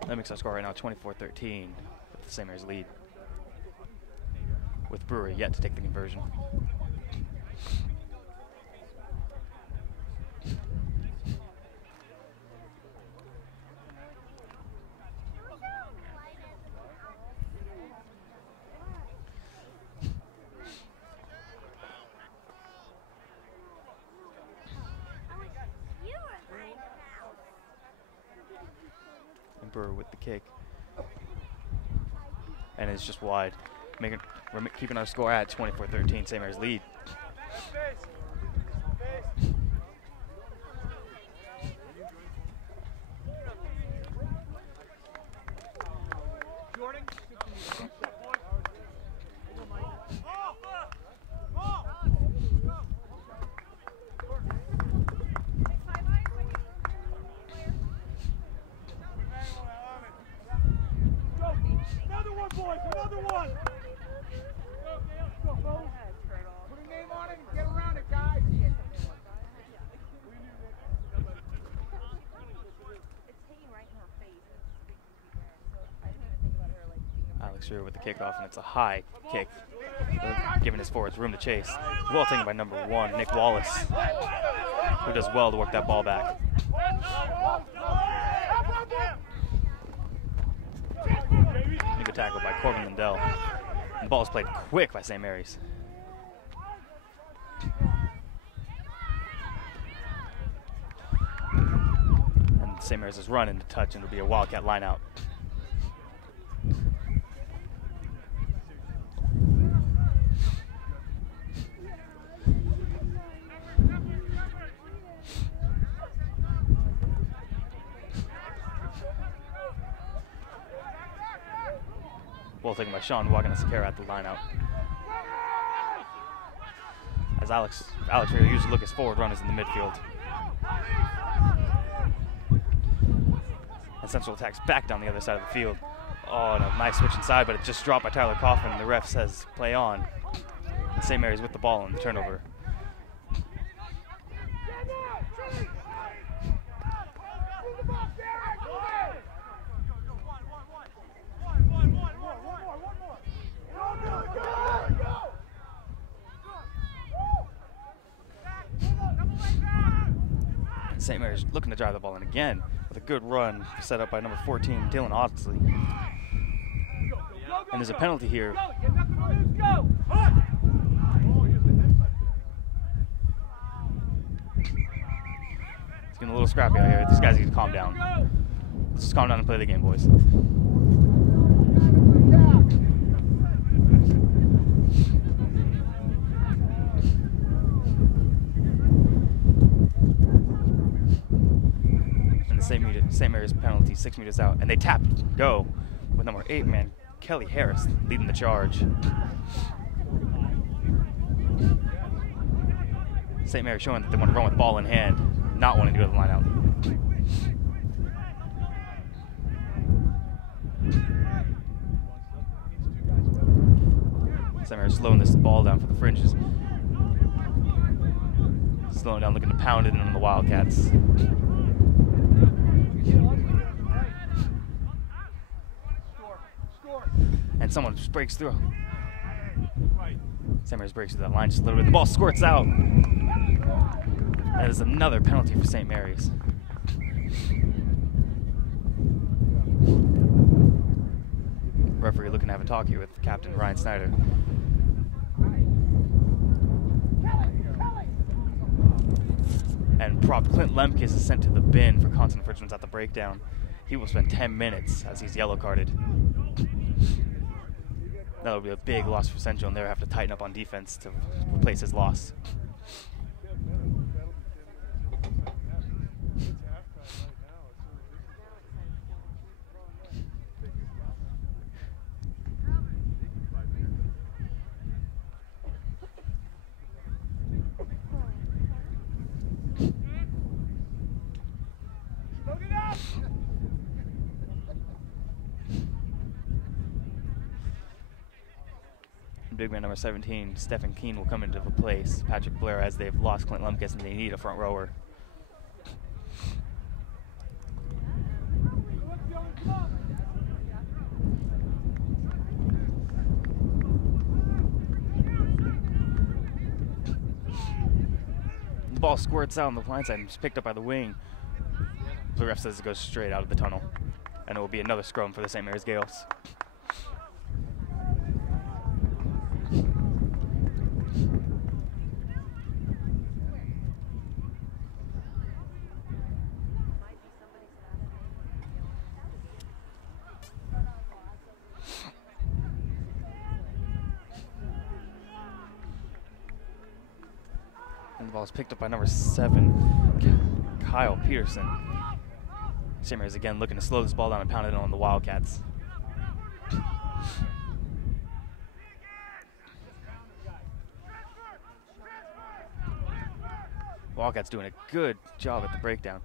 That makes our score right now 24-13 with the St. Mary's lead, with Brewery yet to take the conversion. Brewer with the kick, and it's just wide, we're keeping our score at 24-13, St. Mary's lead. With the kickoff, and it's a high kick, giving his forwards room to chase. Well taken by number 1, Nick Wallace, who does well to work that ball back. Good tackle by Corbin Lindell. And the ball is played quick by St. Mary's. And St. Mary's is run into touch, and it'll be a Wildcat line out. Well taken by Sean Wagner-Sakara at the line out. As Alex here usually look his forward runners in the midfield. And Central attacks back down the other side of the field. Oh, and a nice switch inside, but it just dropped by Tyler Kaufman. The ref says play on. And St. Mary's with the ball on the turnover. St. Mary's looking to drive the ball in again with a good run set up by number 14, Dylan Audsley. And there's a penalty here. It's getting a little scrappy out here. These guys need to calm down. Let's just calm down and play the game, boys. St. Mary's penalty 6 meters out, and they tap go with number 8 man Kelly Harris leading the charge. St. Mary's showing that they want to run with ball in hand, not wanting to go to the line out. St. Mary's slowing this ball down for the fringes. Slowing down, looking to pound it in on the Wildcats. And someone just breaks through. St. Mary's breaks through that line just a little bit. The ball squirts out. That is another penalty for St. Mary's. Referee looking to have a talk here with Captain Ryan Snyder. And prop Clint Lemkes is sent to the bin for content infringements at the breakdown. He will spend 10 minutes as he's yellow carded. That'll be a big loss for Central, and they'll have to tighten up on defense to replace his loss. Big man number 17, Stephen Keene, will come into replace Patrick Blair as they've lost Clint Lemkes and they need a front rower. ball squirts out on the blind side and is picked up by the wing. The ref says it goes straight out of the tunnel. And it will be another scrum for the St. Mary's Gaels. And the ball is picked up by number 7, Kyle Peterson. St. Mary's again looking to slow this ball down and pound it on the Wildcats. Wildcats doing a good job at the breakdown.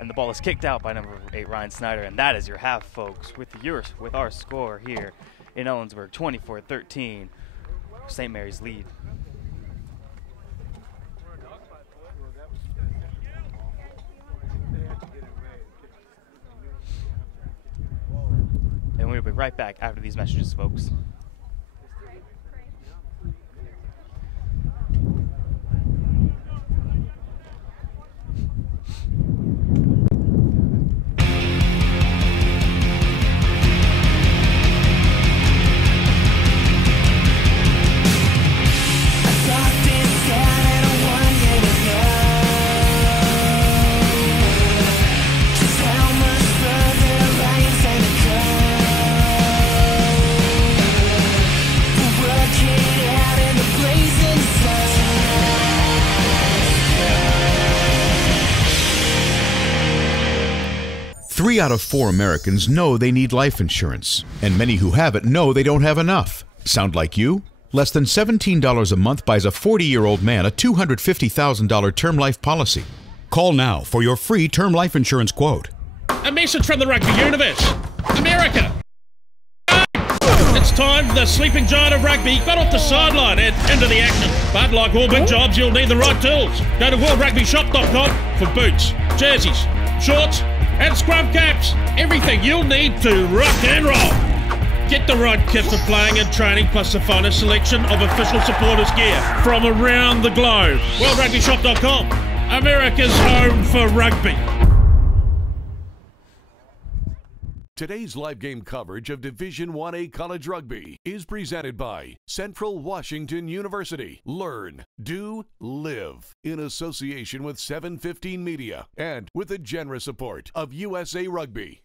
And the ball is kicked out by number 8, Ryan Snyder. And that is your half, folks, with our score here in Ellensburg, 24-13. St. Mary's lead. And we'll be right back after these messages, folks. Three out of 4 Americans know they need life insurance, and many who have it know they don't have enough. Sound like you? Less than $17 a month buys a 40-year-old man a $250,000 term life policy. Call now for your free term life insurance quote. A message from the rugby universe. America! It's time for the sleeping giant of rugby got off the sideline and into the action. But like all big jobs, you'll need the right tools. Go to worldrugbyshop.com for boots, jerseys, shorts, and scrum caps. Everything you'll need to rock and roll. Get the right kit for playing and training, plus the finest selection of official supporters gear from around the globe. WorldRugbyShop.com, America's home for rugby. Today's live game coverage of Division 1A College Rugby is presented by Central Washington University. Learn, do, live. In association with 715 Media and with the generous support of USA Rugby.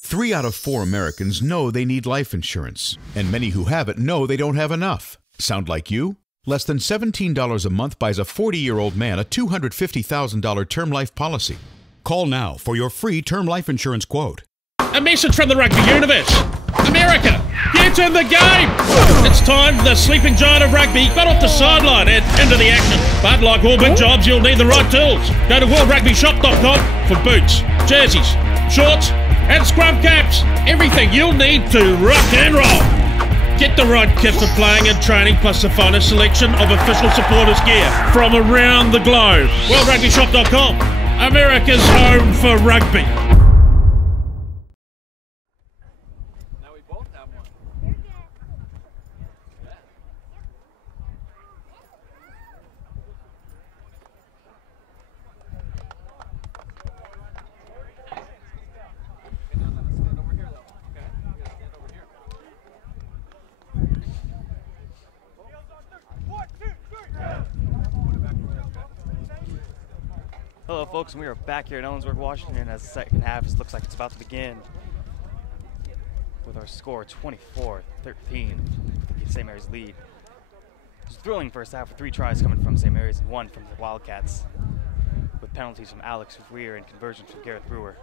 Three out of 4 Americans know they need life insurance, and many who have it know they don't have enough. Sound like you? Less than $17 a month buys a 40-year-old man a $250,000 term life policy. Call now for your free term life insurance quote. A message from the rugby universe. America, get in the game! It's time the sleeping giant of rugby got off the sideline and into the action. But like all big jobs, you'll need the right tools. Go to worldrugbyshop.com for boots, jerseys, shorts, and scrum caps. Everything you'll need to rock and roll. Get the right kit for playing and training, plus the finest selection of official supporters gear from around the globe. worldrugbyshop.com, America's home for rugby. Hello folks, and we are back here in Ellensburg, Washington as the second half looks like it's about to begin with our score 24-13, St. Mary's lead. It was a thrilling first half with 3 tries coming from St. Mary's and 1 from the Wildcats, with penalties from Alex Weir and conversions from Gareth Brewer.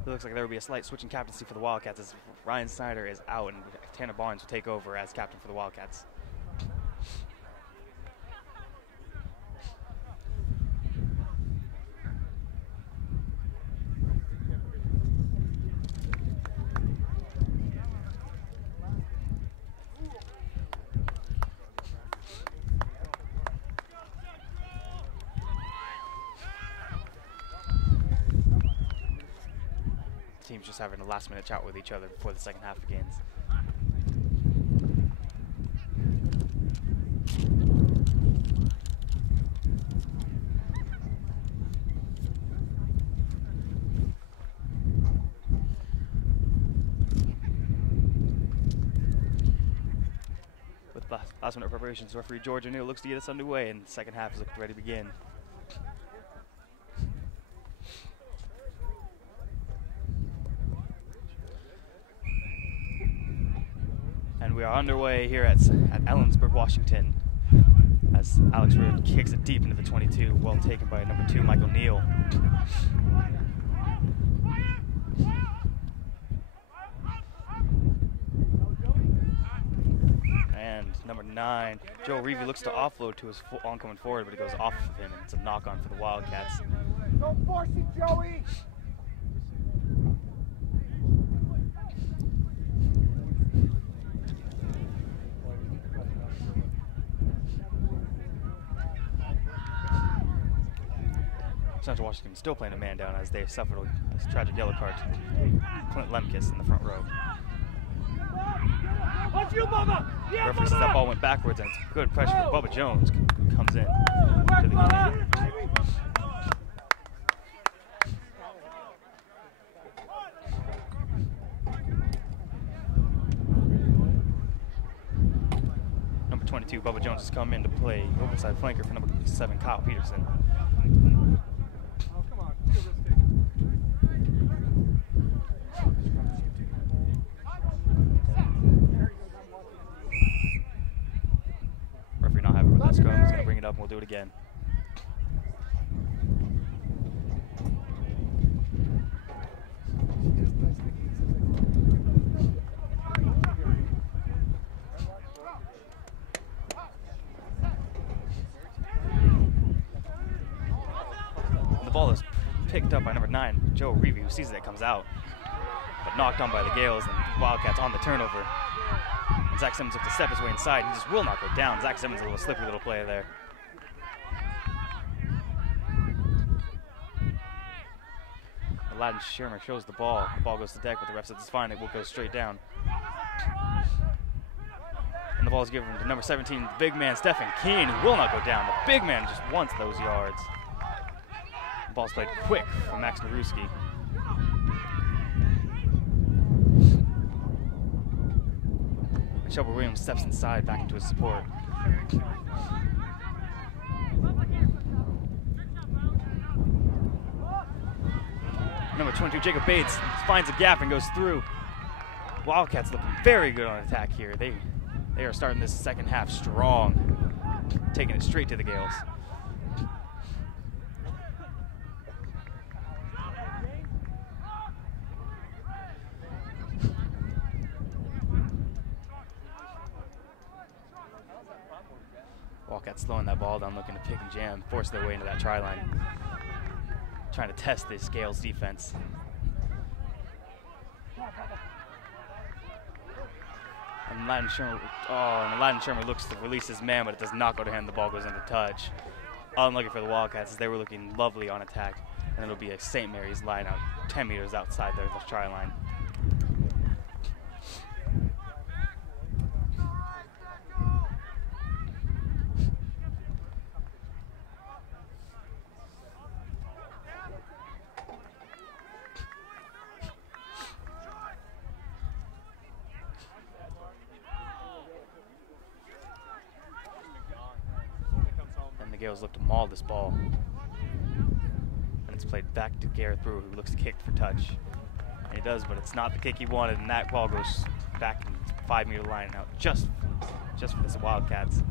It looks like there will be a slight switch in captaincy for the Wildcats as Ryan Snyder is out and Tanner Barnes will take over as captain for the Wildcats. Teams just having a last-minute chat with each other before the second half begins. With last-minute preparations, referee George O'Neill looks to get us underway, and the second half is ready to begin. And we are underway here at Ellensburg, Washington, as Alex Weir kicks it deep into the 22, well taken by number 2, Michael Neal. And number 9, Joe Reevy looks to offload to his oncoming forward, but it goes off of him, and it's a knock-on for the Wildcats. Don't force it, Joey! Central Washington still playing a man down as they suffered a tragic yellow card to Clint Lemkis in the front row. Referee says that ball went backwards, and it's good pressure for Bubba Jones comes in to the game. Number 22, Bubba Jones has come in to play open-side flanker for number 7, Kyle Peterson. Referee not happy with that scrum. He's going to bring it up and we'll do it again. The ball is picked up by number 9, Joe Reevy, who sees it comes out, but knocked on by the Gaels, and the Wildcats on the turnover. And Zach Simmons looks to step his way inside, and he just will not go down. Zach Simmons, a little slippery little play there. Aladdin Shermer shows the ball. The ball goes to deck, but the ref says it's fine. It will go straight down. And the ball is given to number 17, the big man, Stephen Keane, who will not go down. The big man just wants those yards. The ball's played quick from Max Naruski. And Shelby Williams steps inside back into his support. Number 22, Jacob Bates, finds a gap and goes through. Wildcats looking very good on attack here. They are starting this second half strong, taking it straight to the Gaels. Wildcats slowing that ball down, looking to pick and jam, force their way into that try line. Trying to test this Gaels defense. And Aladdin Shermer looks to release his man, but it does not go to him. The ball goes into touch. Unlucky for the Wildcats, as they were looking lovely on attack. And it'll be a St. Mary's line out 10 meters outside their try line. Gaels look to maul this ball. And it's played back to Gareth Brewer, who looks kicked for touch. And he does, but it's not the kick he wanted, and that ball goes back in the 5-meter line out just for this Wildcats.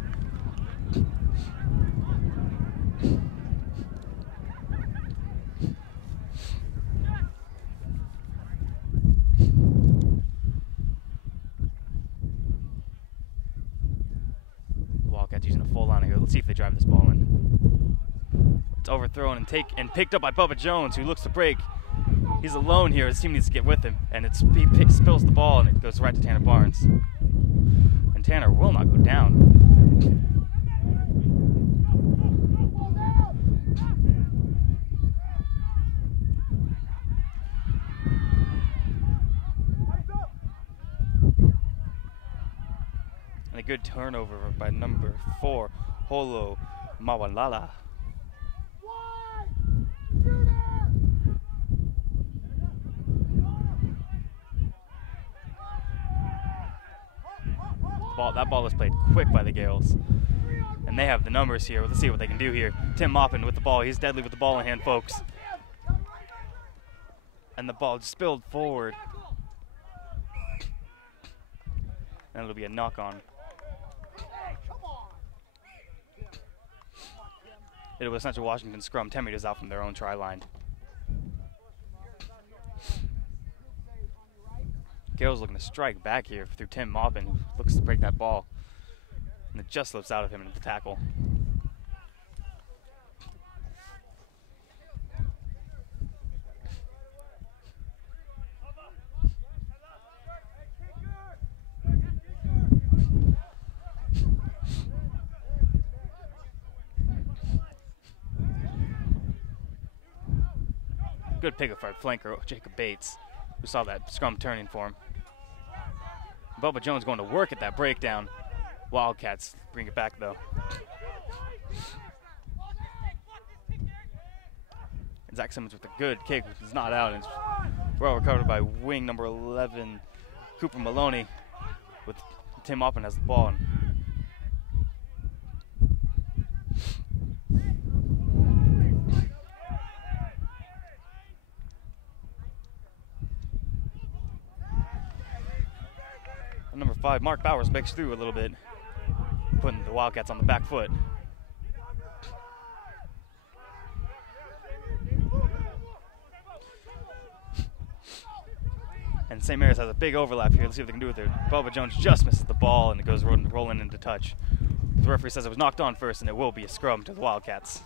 Using a full line here. Let's see if they drive this ball in. It's overthrown and picked up by Bubba Jones, who looks to break. He's alone here. His team needs to get with him, and he spills the ball, and it goes right to Tanner Barnes. And Tanner will not go down. And a good turnover by number 4, Holo Mawalala. That ball is played quick by the Gaels. And they have the numbers here. Let's see what they can do here. Tim Maupin with the ball. He's deadly with the ball in hand, folks. And the ball spilled forward. And it'll be a knock on. It was Central Washington scrum 10 meters out from their own try line. Gaels looking to strike back here through Tim Maupin, who looks to break that ball. And it just slips out of him into the tackle. Good pick up for flanker Jacob Bates, who saw that scrum turning for him. Bubba Jones going to work at that breakdown. Wildcats bring it back though. And Zach Simmons with a good kick, which is not out, and it's well recovered by wing number 11, Cooper Maloney, with Tim Maupin as the ball. Number 5, Mark Bowers breaks through a little bit, putting the Wildcats on the back foot. And St. Mary's has a big overlap here. Let's see what they can do with it. Bubba Jones just misses the ball, and it goes rolling into touch. The referee says it was knocked on first, and it will be a scrum to the Wildcats.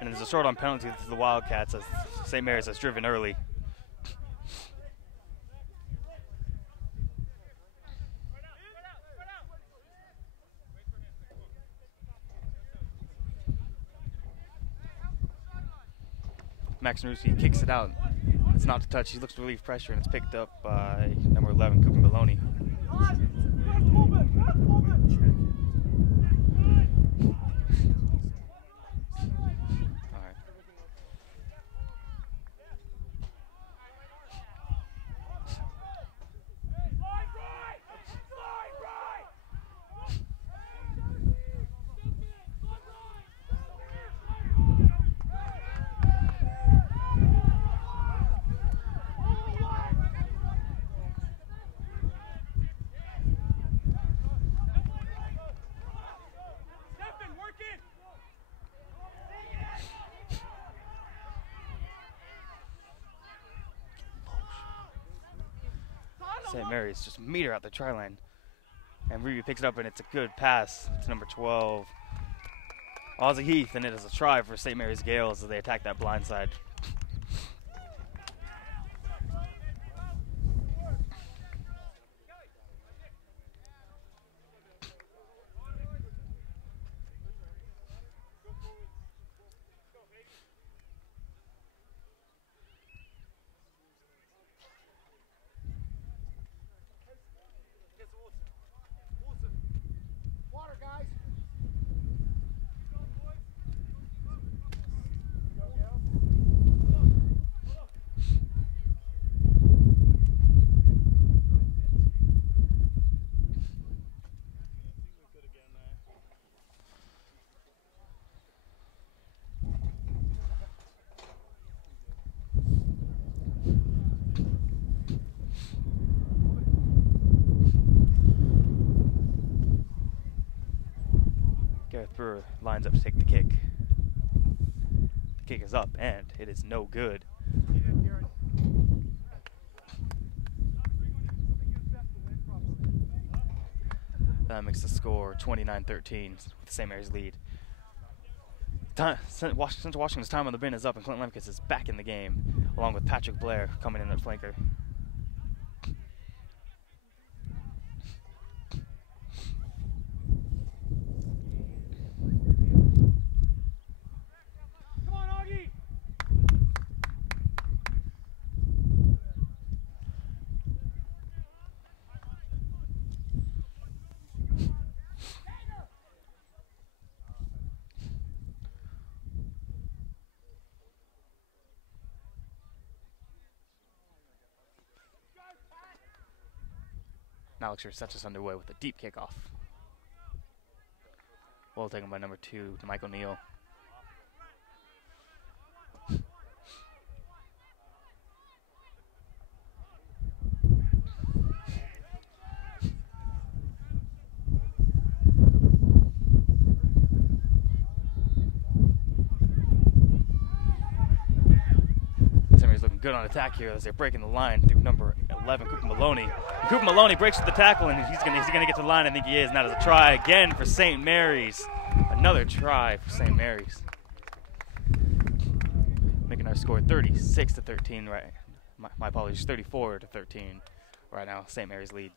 And there's a short on penalty to the Wildcats as St. Mary's has driven early. Max Nerussi kicks it out. It's not to touch. He looks to relieve pressure, and it's picked up by number 11, Cooper Maloney. St. Mary's just a meter out the try line. And Ruby picks it up, and it's a good pass to number 12, Ozzy Heath, and it is a try for St. Mary's Gaels as they attack that blind side. Brewer lines up to take the kick. The kick is up, and it is no good. That makes the score 29-13 with the St. Mary's lead. Central Washington's time on the bin is up, and Clinton Lemkes is back in the game, along with Patrick Blair coming in at flanker. Alex sets us underway with a deep kickoff. Well taken by number 2, Mike O'Neill. Good on attack here as they're breaking the line through number 11, Cooper Maloney. And Cooper Maloney breaks with the tackle, and he's gonna get to the line. I think he is, and that is a try again for St. Mary's. Another try for St. Mary's, making our score 36-13. Right, my apologies, 34-13. Right now, St. Mary's lead.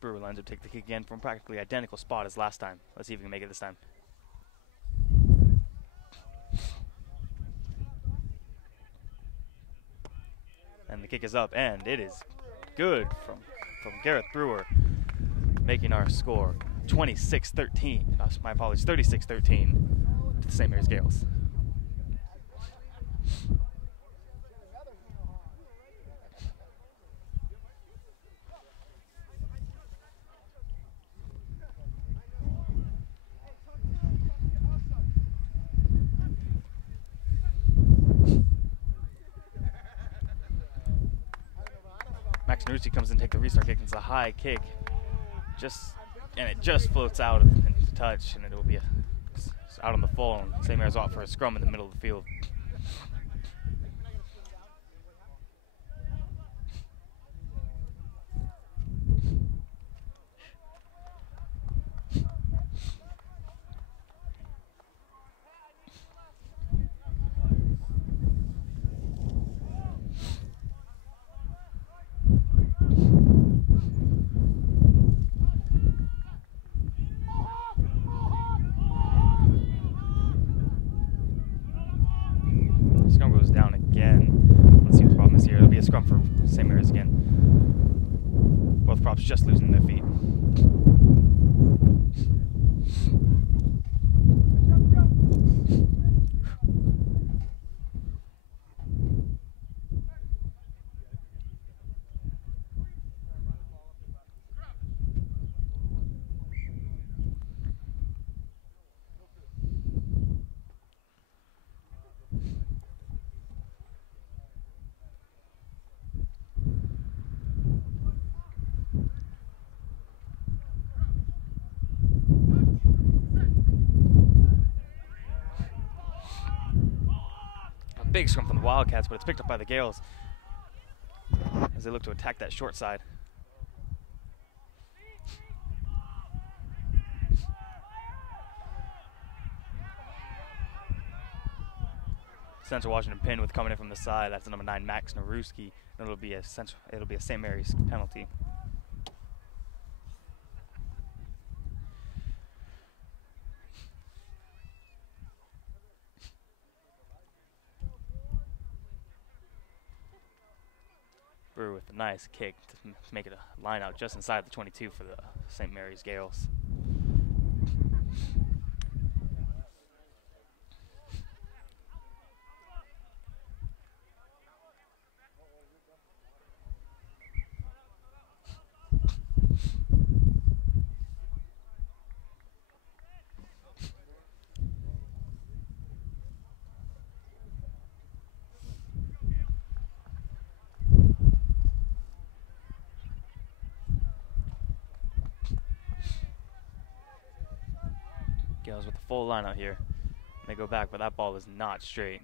Brewer lines up to take the kick again from practically identical spot as last time. Let's see if we can make it this time. And the kick is up, and it is good from Gareth Brewer, making our score 26-13. My apologies, 36-13 to the St. Mary's Gaels. Max Nerussi comes in to take the restart kick. It's a high kick, and it just floats out into touch, and it will be a It's out on the full, and St. Mary's off for a scrum in the middle of the field. Scrum goes down again. Let's see what the problem is here. It'll be a scrum for St. Mary's again. Both props just losing their feet. Big scrum from the Wildcats, but it's picked up by the Gaels as they look to attack that short side. Central Washington pin with coming in from the side. That's the number 9 Max Naruski. It'll be a St. Mary's penalty. With a nice kick to make it a line out just inside the 22 for the St. Mary's Gaels. Gaels with the full line out here. They go back, but that ball is not straight.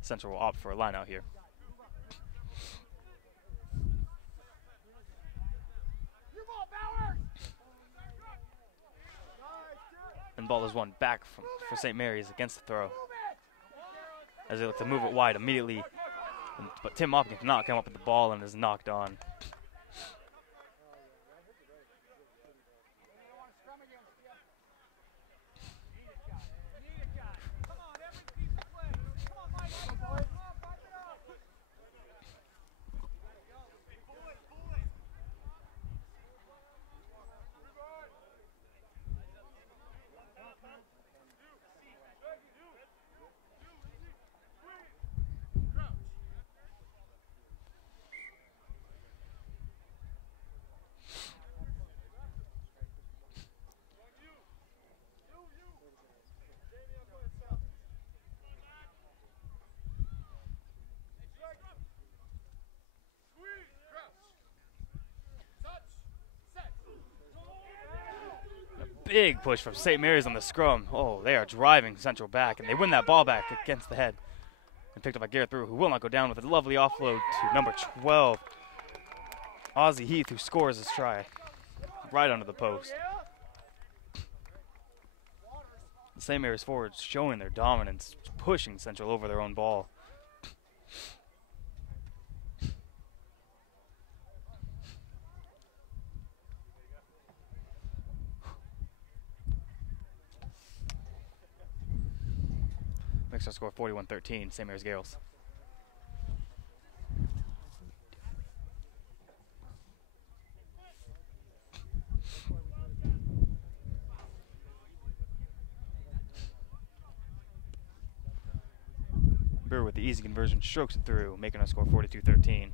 Central will opt for a line out here. And ball is won back for St. Mary's against the throw, as they look to move it wide immediately. But Tim Hopkins cannot come up with the ball and is knocked on. Big push from St. Mary's on the scrum. Oh, they are driving Central back, and they win that ball back against the head. And picked up by Garrett Through, who will not go down, with a lovely offload to number 12, Ozzie Heath, who scores his try right under the post. The St. Mary's forwards showing their dominance, pushing Central over their own ball. Makes our score 41-13, St. Mary's Gaels. Burr with the easy conversion strokes it through, making our score 42-13.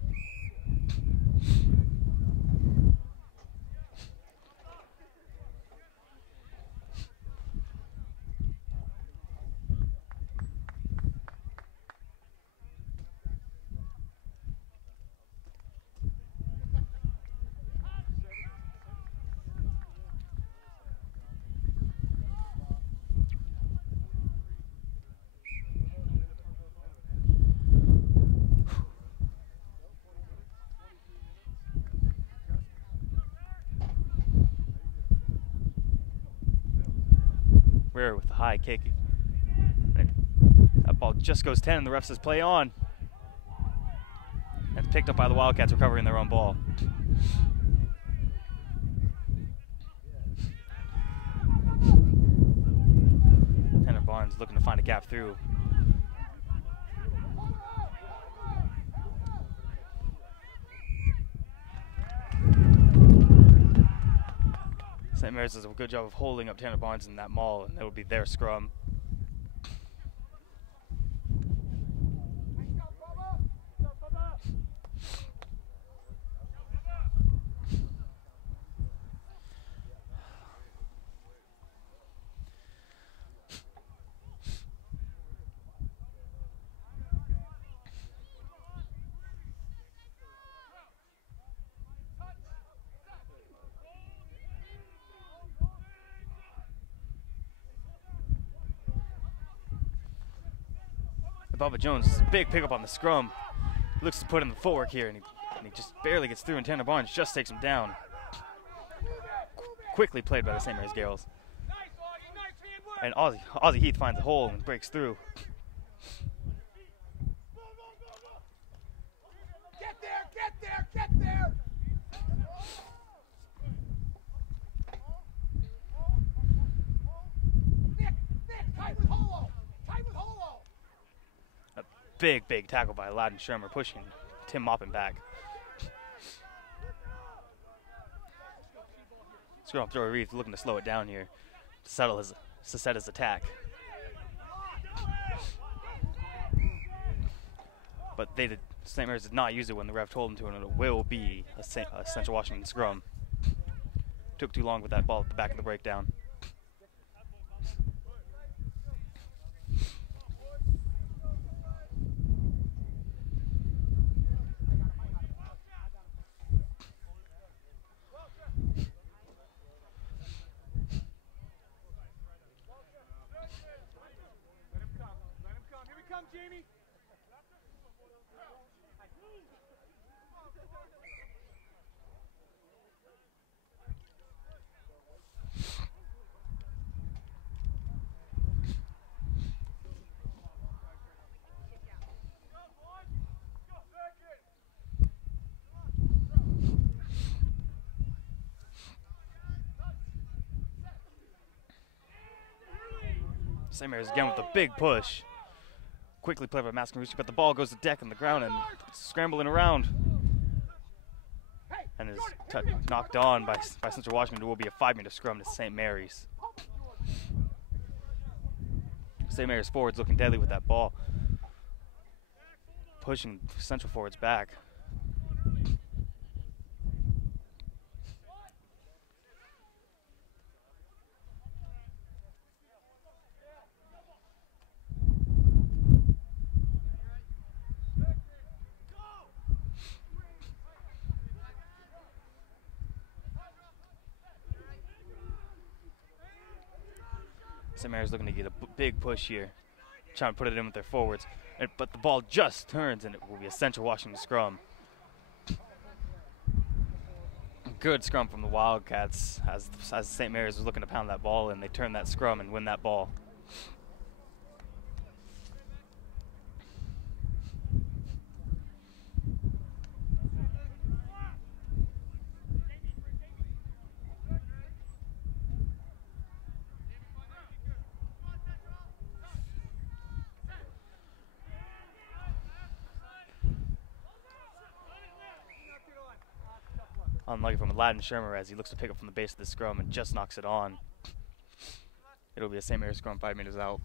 Career with the high kick. And that ball just goes 10, and the ref says play on. And it's picked up by the Wildcats, recovering their own ball. Tanner Barnes looking to find a gap through. St. Mary's does a good job of holding up Tanner Barnes in that maul, and that would be their scrum. Bubba Jones, big pickup on the scrum. Looks to put in the footwork here, and he just barely gets through, and Tanner Barnes just takes him down. Quickly played by the St. Mary's Gaels. And Ozzie Heath finds a hole and breaks through. Get there, get there, get there! Nick, tight with Holo! Tight with Holo! Big tackle by Aladdin Shermer, pushing Tim Moppin back. Scrum up throw Reeve looking to slow it down here to set his attack. But St. Mary's did not use it when the ref told them to, and it will be a Central Washington scrum. Took too long with that ball at the back of the breakdown. Jamie. St. Mary's again with a big push. Quickly played by Mascarucci, but the ball goes to deck on the ground and scrambling around. And is knocked on by Central Washington. It will be a 5-meter scrum to St. Mary's. St. Mary's forwards looking deadly with that ball. Pushing Central forwards back. St. Mary's looking to get a big push here, trying to put it in with their forwards, but the ball just turns and it will be a Central Washington scrum. Good scrum from the Wildcats as St. Mary's was looking to pound that ball, and they turn that scrum and win that ball. Unlucky from Aladdin Shermer as he looks to pick up from the base of the scrum and just knocks it on. It'll be a St. Mary's scrum 5 meters out.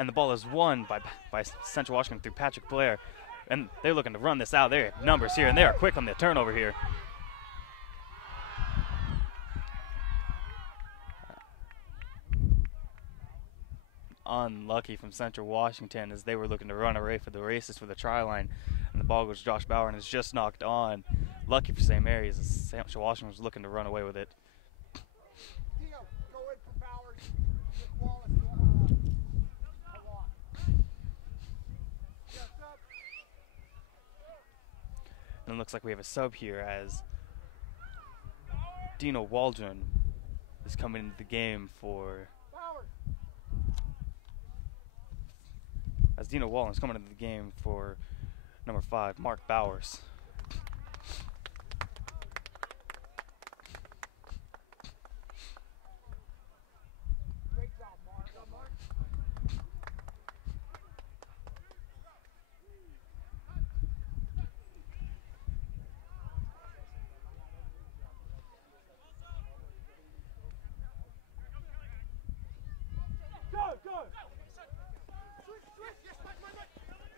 And the ball is won by Central Washington through Patrick Blair. And they're looking to run this out. They have numbers here, and they are quick on the turnover here. unlucky from Central Washington as they were looking to run away for the races for the try line. And the ball goes to Josh Bauer and is just knocked on. Lucky for St. Mary's as Central Washington was looking to run away with it. And it looks like we have a sub here as Dino Waldron is coming into the game for number 5, Mark Bowers.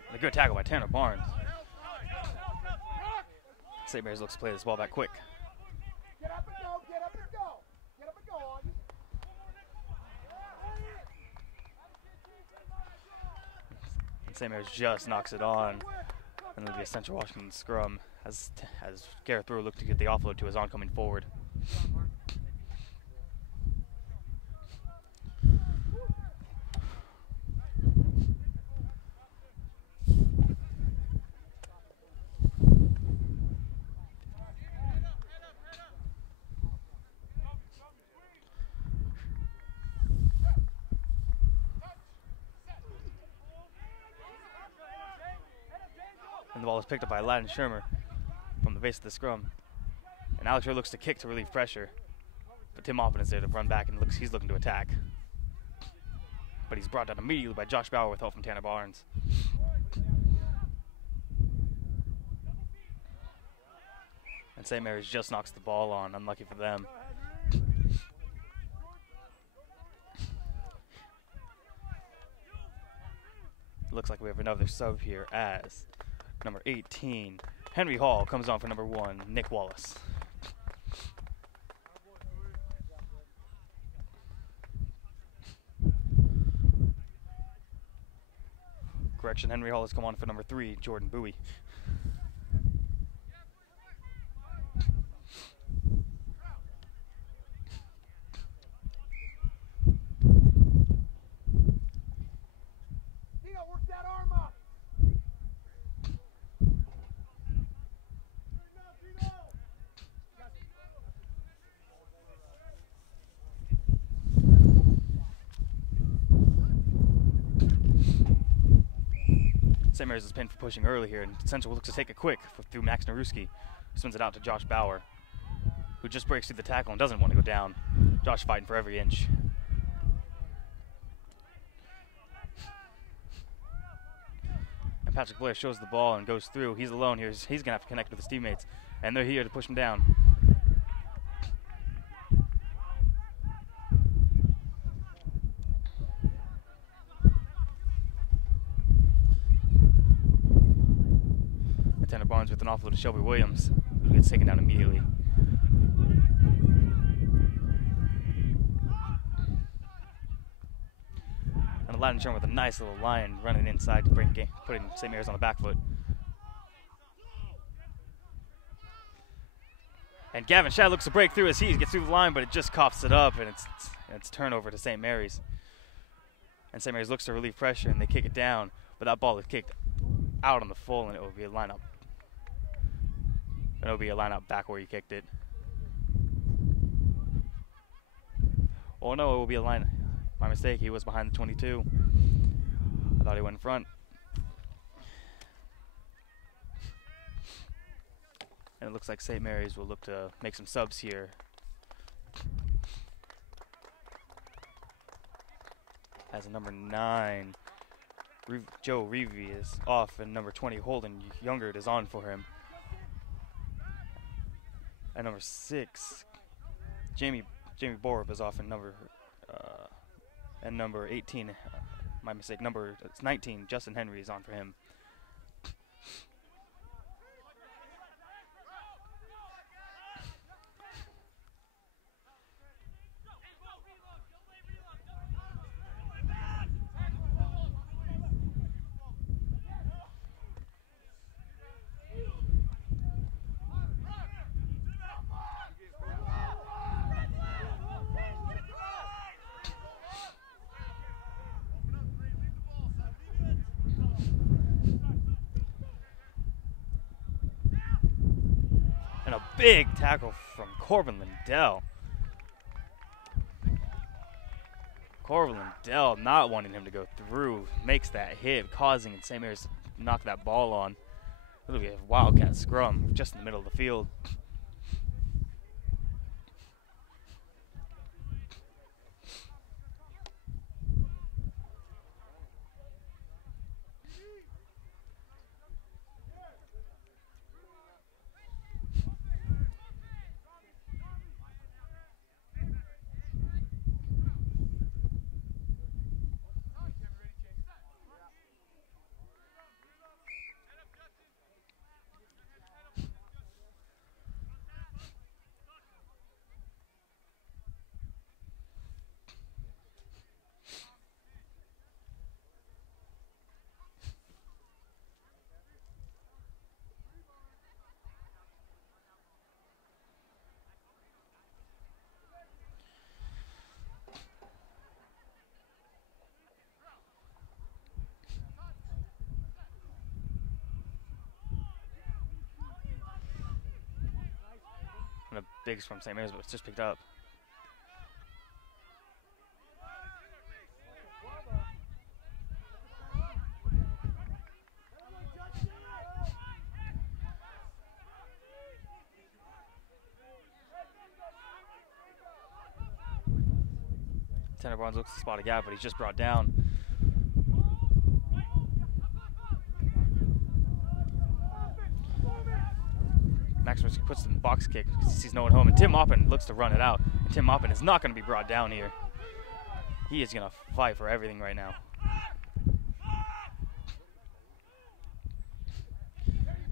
And a good tackle by Tanner Barnes. St. Mary's looks to play this ball back quick. Get up and go, get up and go. Get up and go, August. And St. Mary's just knocks it on. And it'll be a Central Washington scrum as Gareth Brewer looked to get the offload to his oncoming forward. And the ball is picked up by Aladdin Shermer from the base of the scrum. And Alex Ray looks to kick to relieve pressure. But Tim Oppen is there to run back and he's looking to attack. But he's brought down immediately by Josh Bauer with help from Tanner Barnes. And St. Mary's just knocks the ball on, unlucky for them. Looks like we have another sub here as number 18, Henry Hall, comes on for number 1, Nick Wallace. Correction, Henry Hall has come on for number 3, Jordan Bowie. St. Mary's is pinned for pushing early here, and Central looks to take it quick through Max Naruski, who spins it out to Josh Bauer, who just breaks through the tackle and doesn't want to go down. Josh fighting for every inch. And Patrick Blair shows the ball and goes through. He's alone here. He's going to have to connect with his teammates, and they're here to push him down. Tanner Barnes with an offload to Shelby Williams, who gets taken down immediately. And Aladdin Sherman with a nice little line running inside to putting St. Mary's on the back foot. And Gavin Shadd looks to break through as he gets through the line, but it just coughs it up, and it's turnover to St. Mary's. And St. Mary's looks to relieve pressure, and they kick it down, but that ball is kicked out on the full, and it will be a lineup. And it'll be a lineup back where he kicked it. Oh no, it will be a line. My mistake, he was behind the 22. I thought he went in front. And it looks like St. Mary's will look to make some subs here. As a number 9, Joe Reevy is off, and number 20, Holden Youngert, is on for him. And number 6, Jamie Borup is off, and number 18, my mistake, it's 19, Justin Henry is on for him. big tackle from Corbin Lindell. Corbin Lindell not wanting him to go through, makes that hit, causing St. Mary's to knock that ball on. It'll be a Wildcat scrum just in the middle of the field. And a big from St. Mary's, but it's just picked up. Tanner Barnes looks to spot a gap, but he's just brought down. Maximus puts in the box kick because he sees no one home, and Tim Maupin looks to run it out. And Tim Maupin is not going to be brought down here. He is going to fight for everything right now.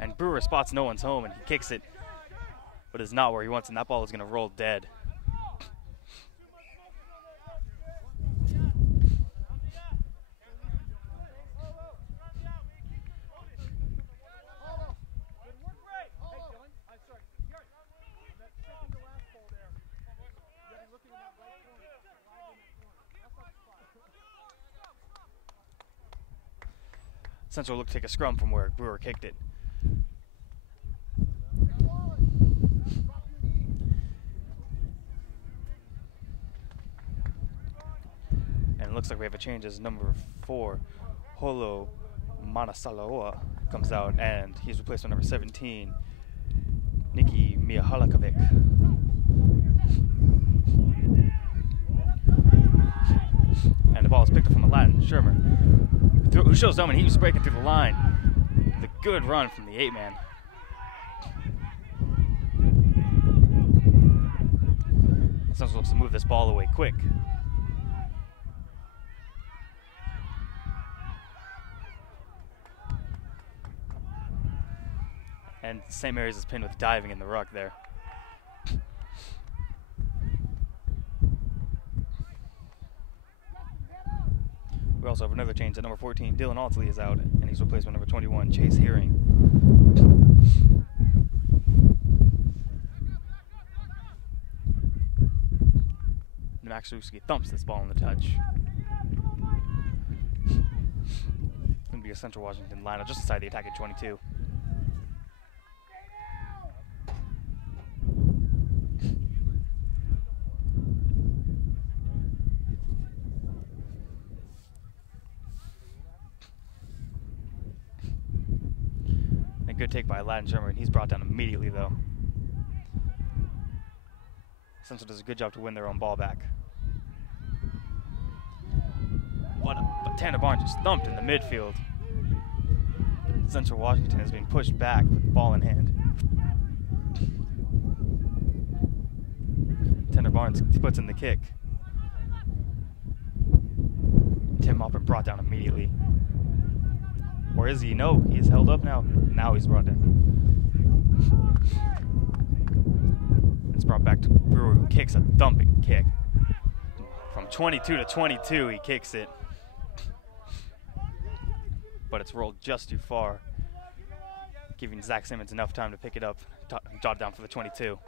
And Brewer spots no one's home, and he kicks it, but is not where he wants, and that ball is going to roll dead. Central look to take a scrum from where Brewer kicked it. And it looks like we have a change as number 4, Holo Manasaloa, comes out, and he's replaced with number 17, Nikki Mihalikovic. And the ball is picked up from a Latin Shermer, who shows down when he was breaking through the line. The good run from the 8-man. Central looks to move this ball away quick. And St. Mary's is pinned with diving in the ruck there. We also have another change at number 14. Dylan Altley is out, and he's replaced by number 21, Chase Hearing. Max Ruski thumps this ball in the touch. It's going to be a Central Washington lineup just inside the attacking 22. Good take by Latin Shermer, and he's brought down immediately, though. Central does a good job to win their own ball back. But Tanner Barnes is thumped in the midfield. Central Washington is being pushed back with the ball in hand. Tanner Barnes puts in the kick. Tim Maupin brought down immediately. Or is he? No, he's held up now. Now he's brought down. It's brought back to Brewer, who kicks a thumping kick. From 22 to 22, he kicks it. But it's rolled just too far, giving Zach Simmons enough time to pick it up, jot it down for the 22.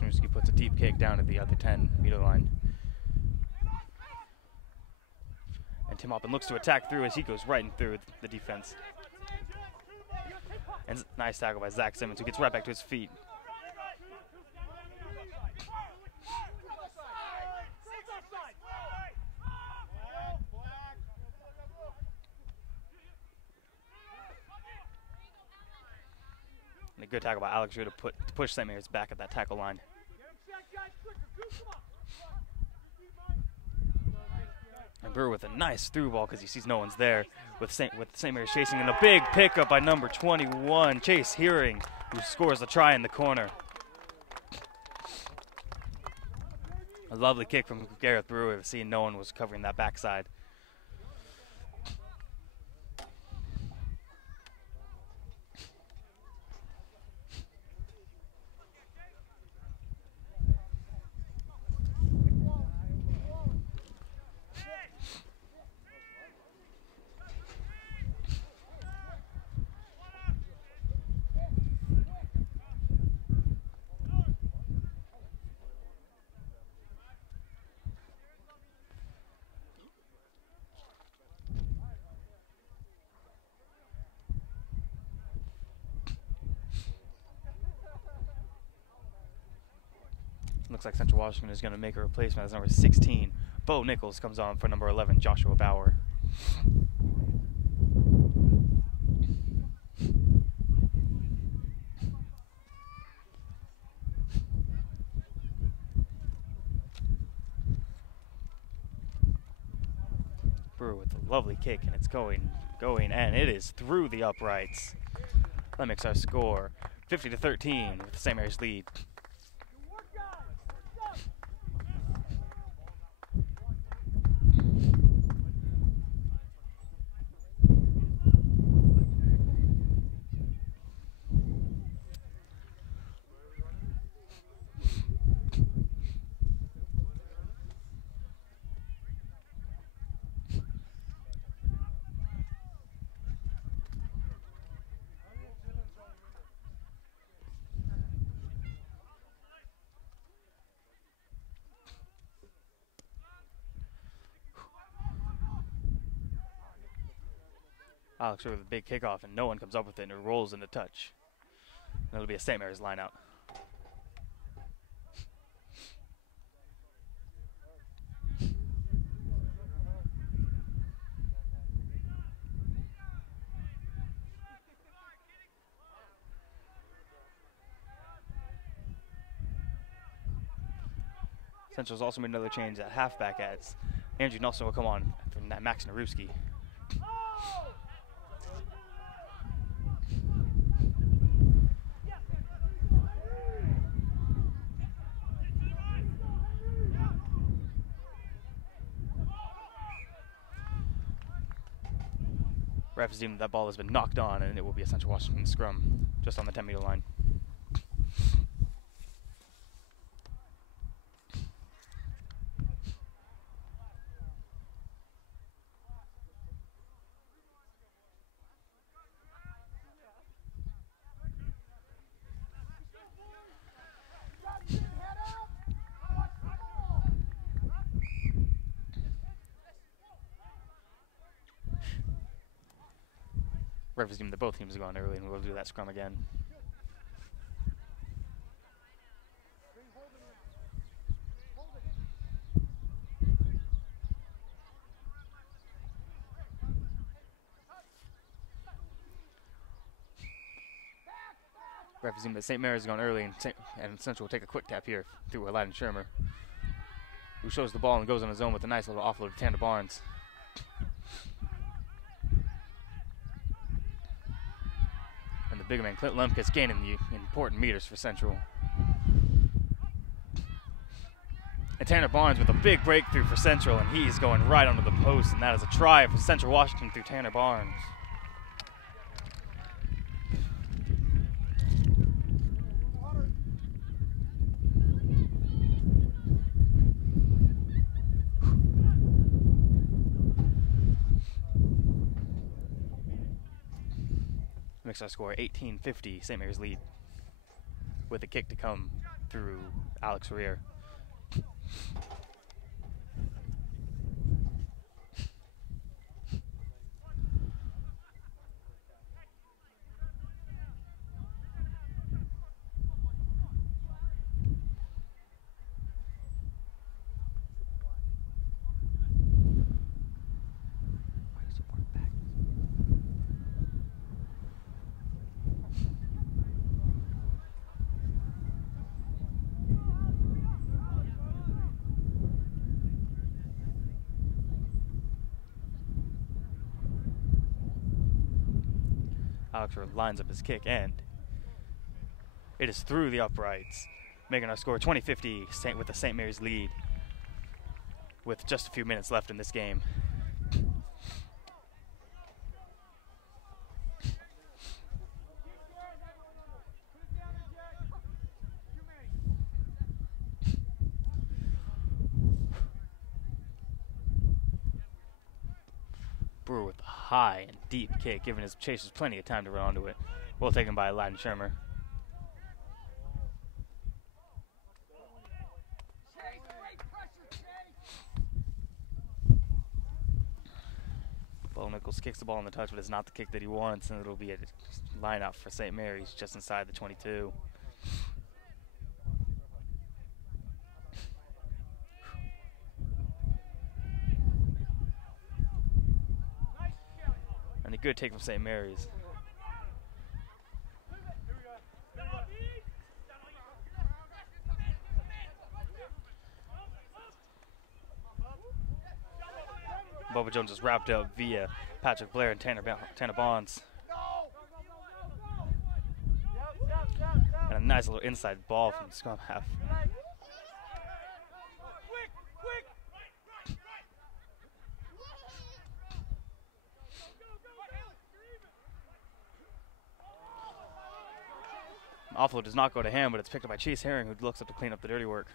Maximowski puts a deep kick down at the other 10-meter line. And Tim Hoppen looks to attack through as he goes right in through the defense. And nice tackle by Zach Simmons, who gets right back to his feet. And a good tackle by Alex Drew to push St. Mary's back at that tackle line. And Brewer with a nice through ball because he sees no one's there. With St. Mary's chasing, and a big pickup by number 21, Chase Hearing, who scores a try in the corner. A lovely kick from Gareth Brewer, seeing no one was covering that backside. Looks like Central Washington is going to make a replacement as number 16. Bo Nichols comes on for number 11, Joshua Bauer. Brewer with a lovely kick, and it's going, and it is through the uprights. That makes our score 50-13 with the St. Mary's lead. Alex with a big kickoff, and no one comes up with it, and it rolls into touch. And it'll be a St. Mary's line out. Central's also made another change at halfback, as Andrew Nelson will come on from Max Narewski. Ref is deeming that ball has been knocked on, and it will be a Central Washington scrum just on the 10-meter line. Ref is deeming that both teams are going early, and we'll do that scrum again. Ref is deeming that St. Mary's is going early, and Central will take a quick tap here through Aladdin Shermer, who shows the ball and goes on his own with a nice little offload to Tanner Barnes. Big man Clint Lemkus gaining the important meters for Central. And Tanner Barnes with a big breakthrough for Central, and he's going right onto the post, and that is a try for Central Washington through Tanner Barnes. Makes our score 18-50, St. Mary's lead, with a kick to come through Alex Rear. Alex lines up his kick, and it is through the uprights, making our score 20-50 with the St. Mary's lead with just a few minutes left in this game. Brewer with a high and deep kick, giving his chasers plenty of time to run onto it. Well taken by Aladdin Shermer. Bo Nichols kicks the ball on the touch, but it's not the kick that he wants, and it'll be a line out for St. Mary's just inside the 22. And a good take from St. Mary's. Boba Jones is wrapped up via Patrick Blair and Tanner Bonds. And a nice little inside ball from the scrum half. Offload does not go to him, but it's picked up by Chase Herring, who looks up to clean up the dirty work.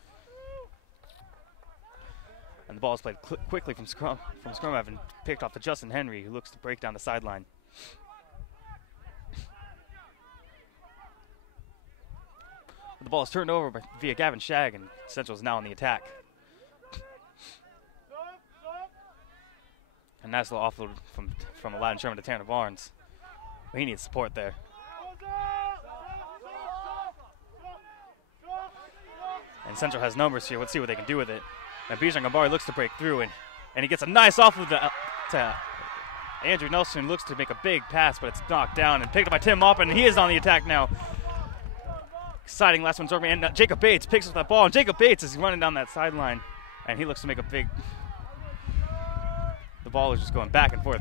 And the ball is played quickly from scrum half and picked off to Justin Henry, who looks to break down the sideline. The ball is turned over via Gavin Shagg, and Central is now on the attack. A nice little offload from Aladdin Sherman to Tanner Barnes. But he needs support there. And Central has numbers here. Let's see what they can do with it. And Bijan Gambari looks to break through, and he gets a nice offload to Andrew Nelson, looks to make a big pass, but it's knocked down and picked up by Tim Maupin, and he is on the attack now. Exciting last one's over, and Jacob Bates picks up that ball, and Jacob Bates is running down that sideline, and he looks to make a big... The ball is just going back and forth,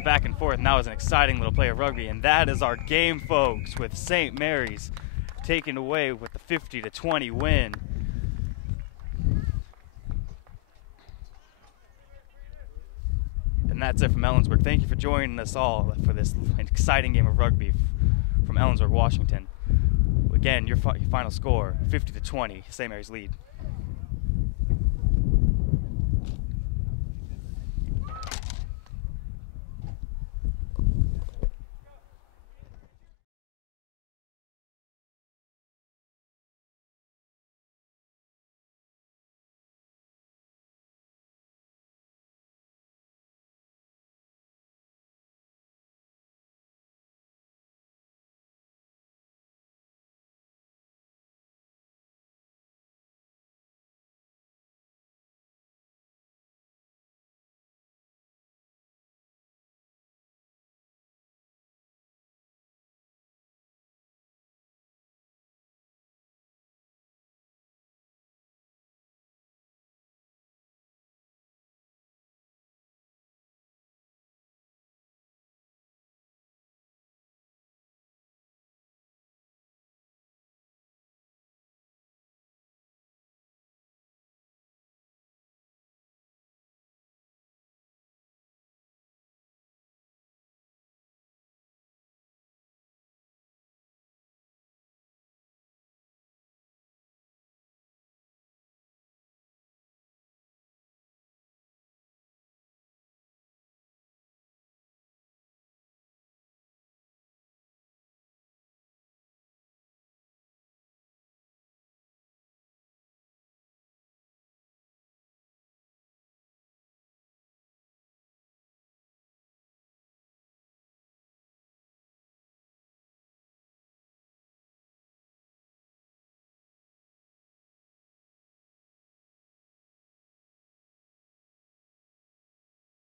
and now is an exciting little play of rugby, and that is our game, folks, with St. Mary's taken away with the 50-20 win. And that's it from Ellensburg. Thank you for joining us all for this exciting game of rugby from Ellensburg, Washington. Again, your final score, 50-20, St. Mary's lead.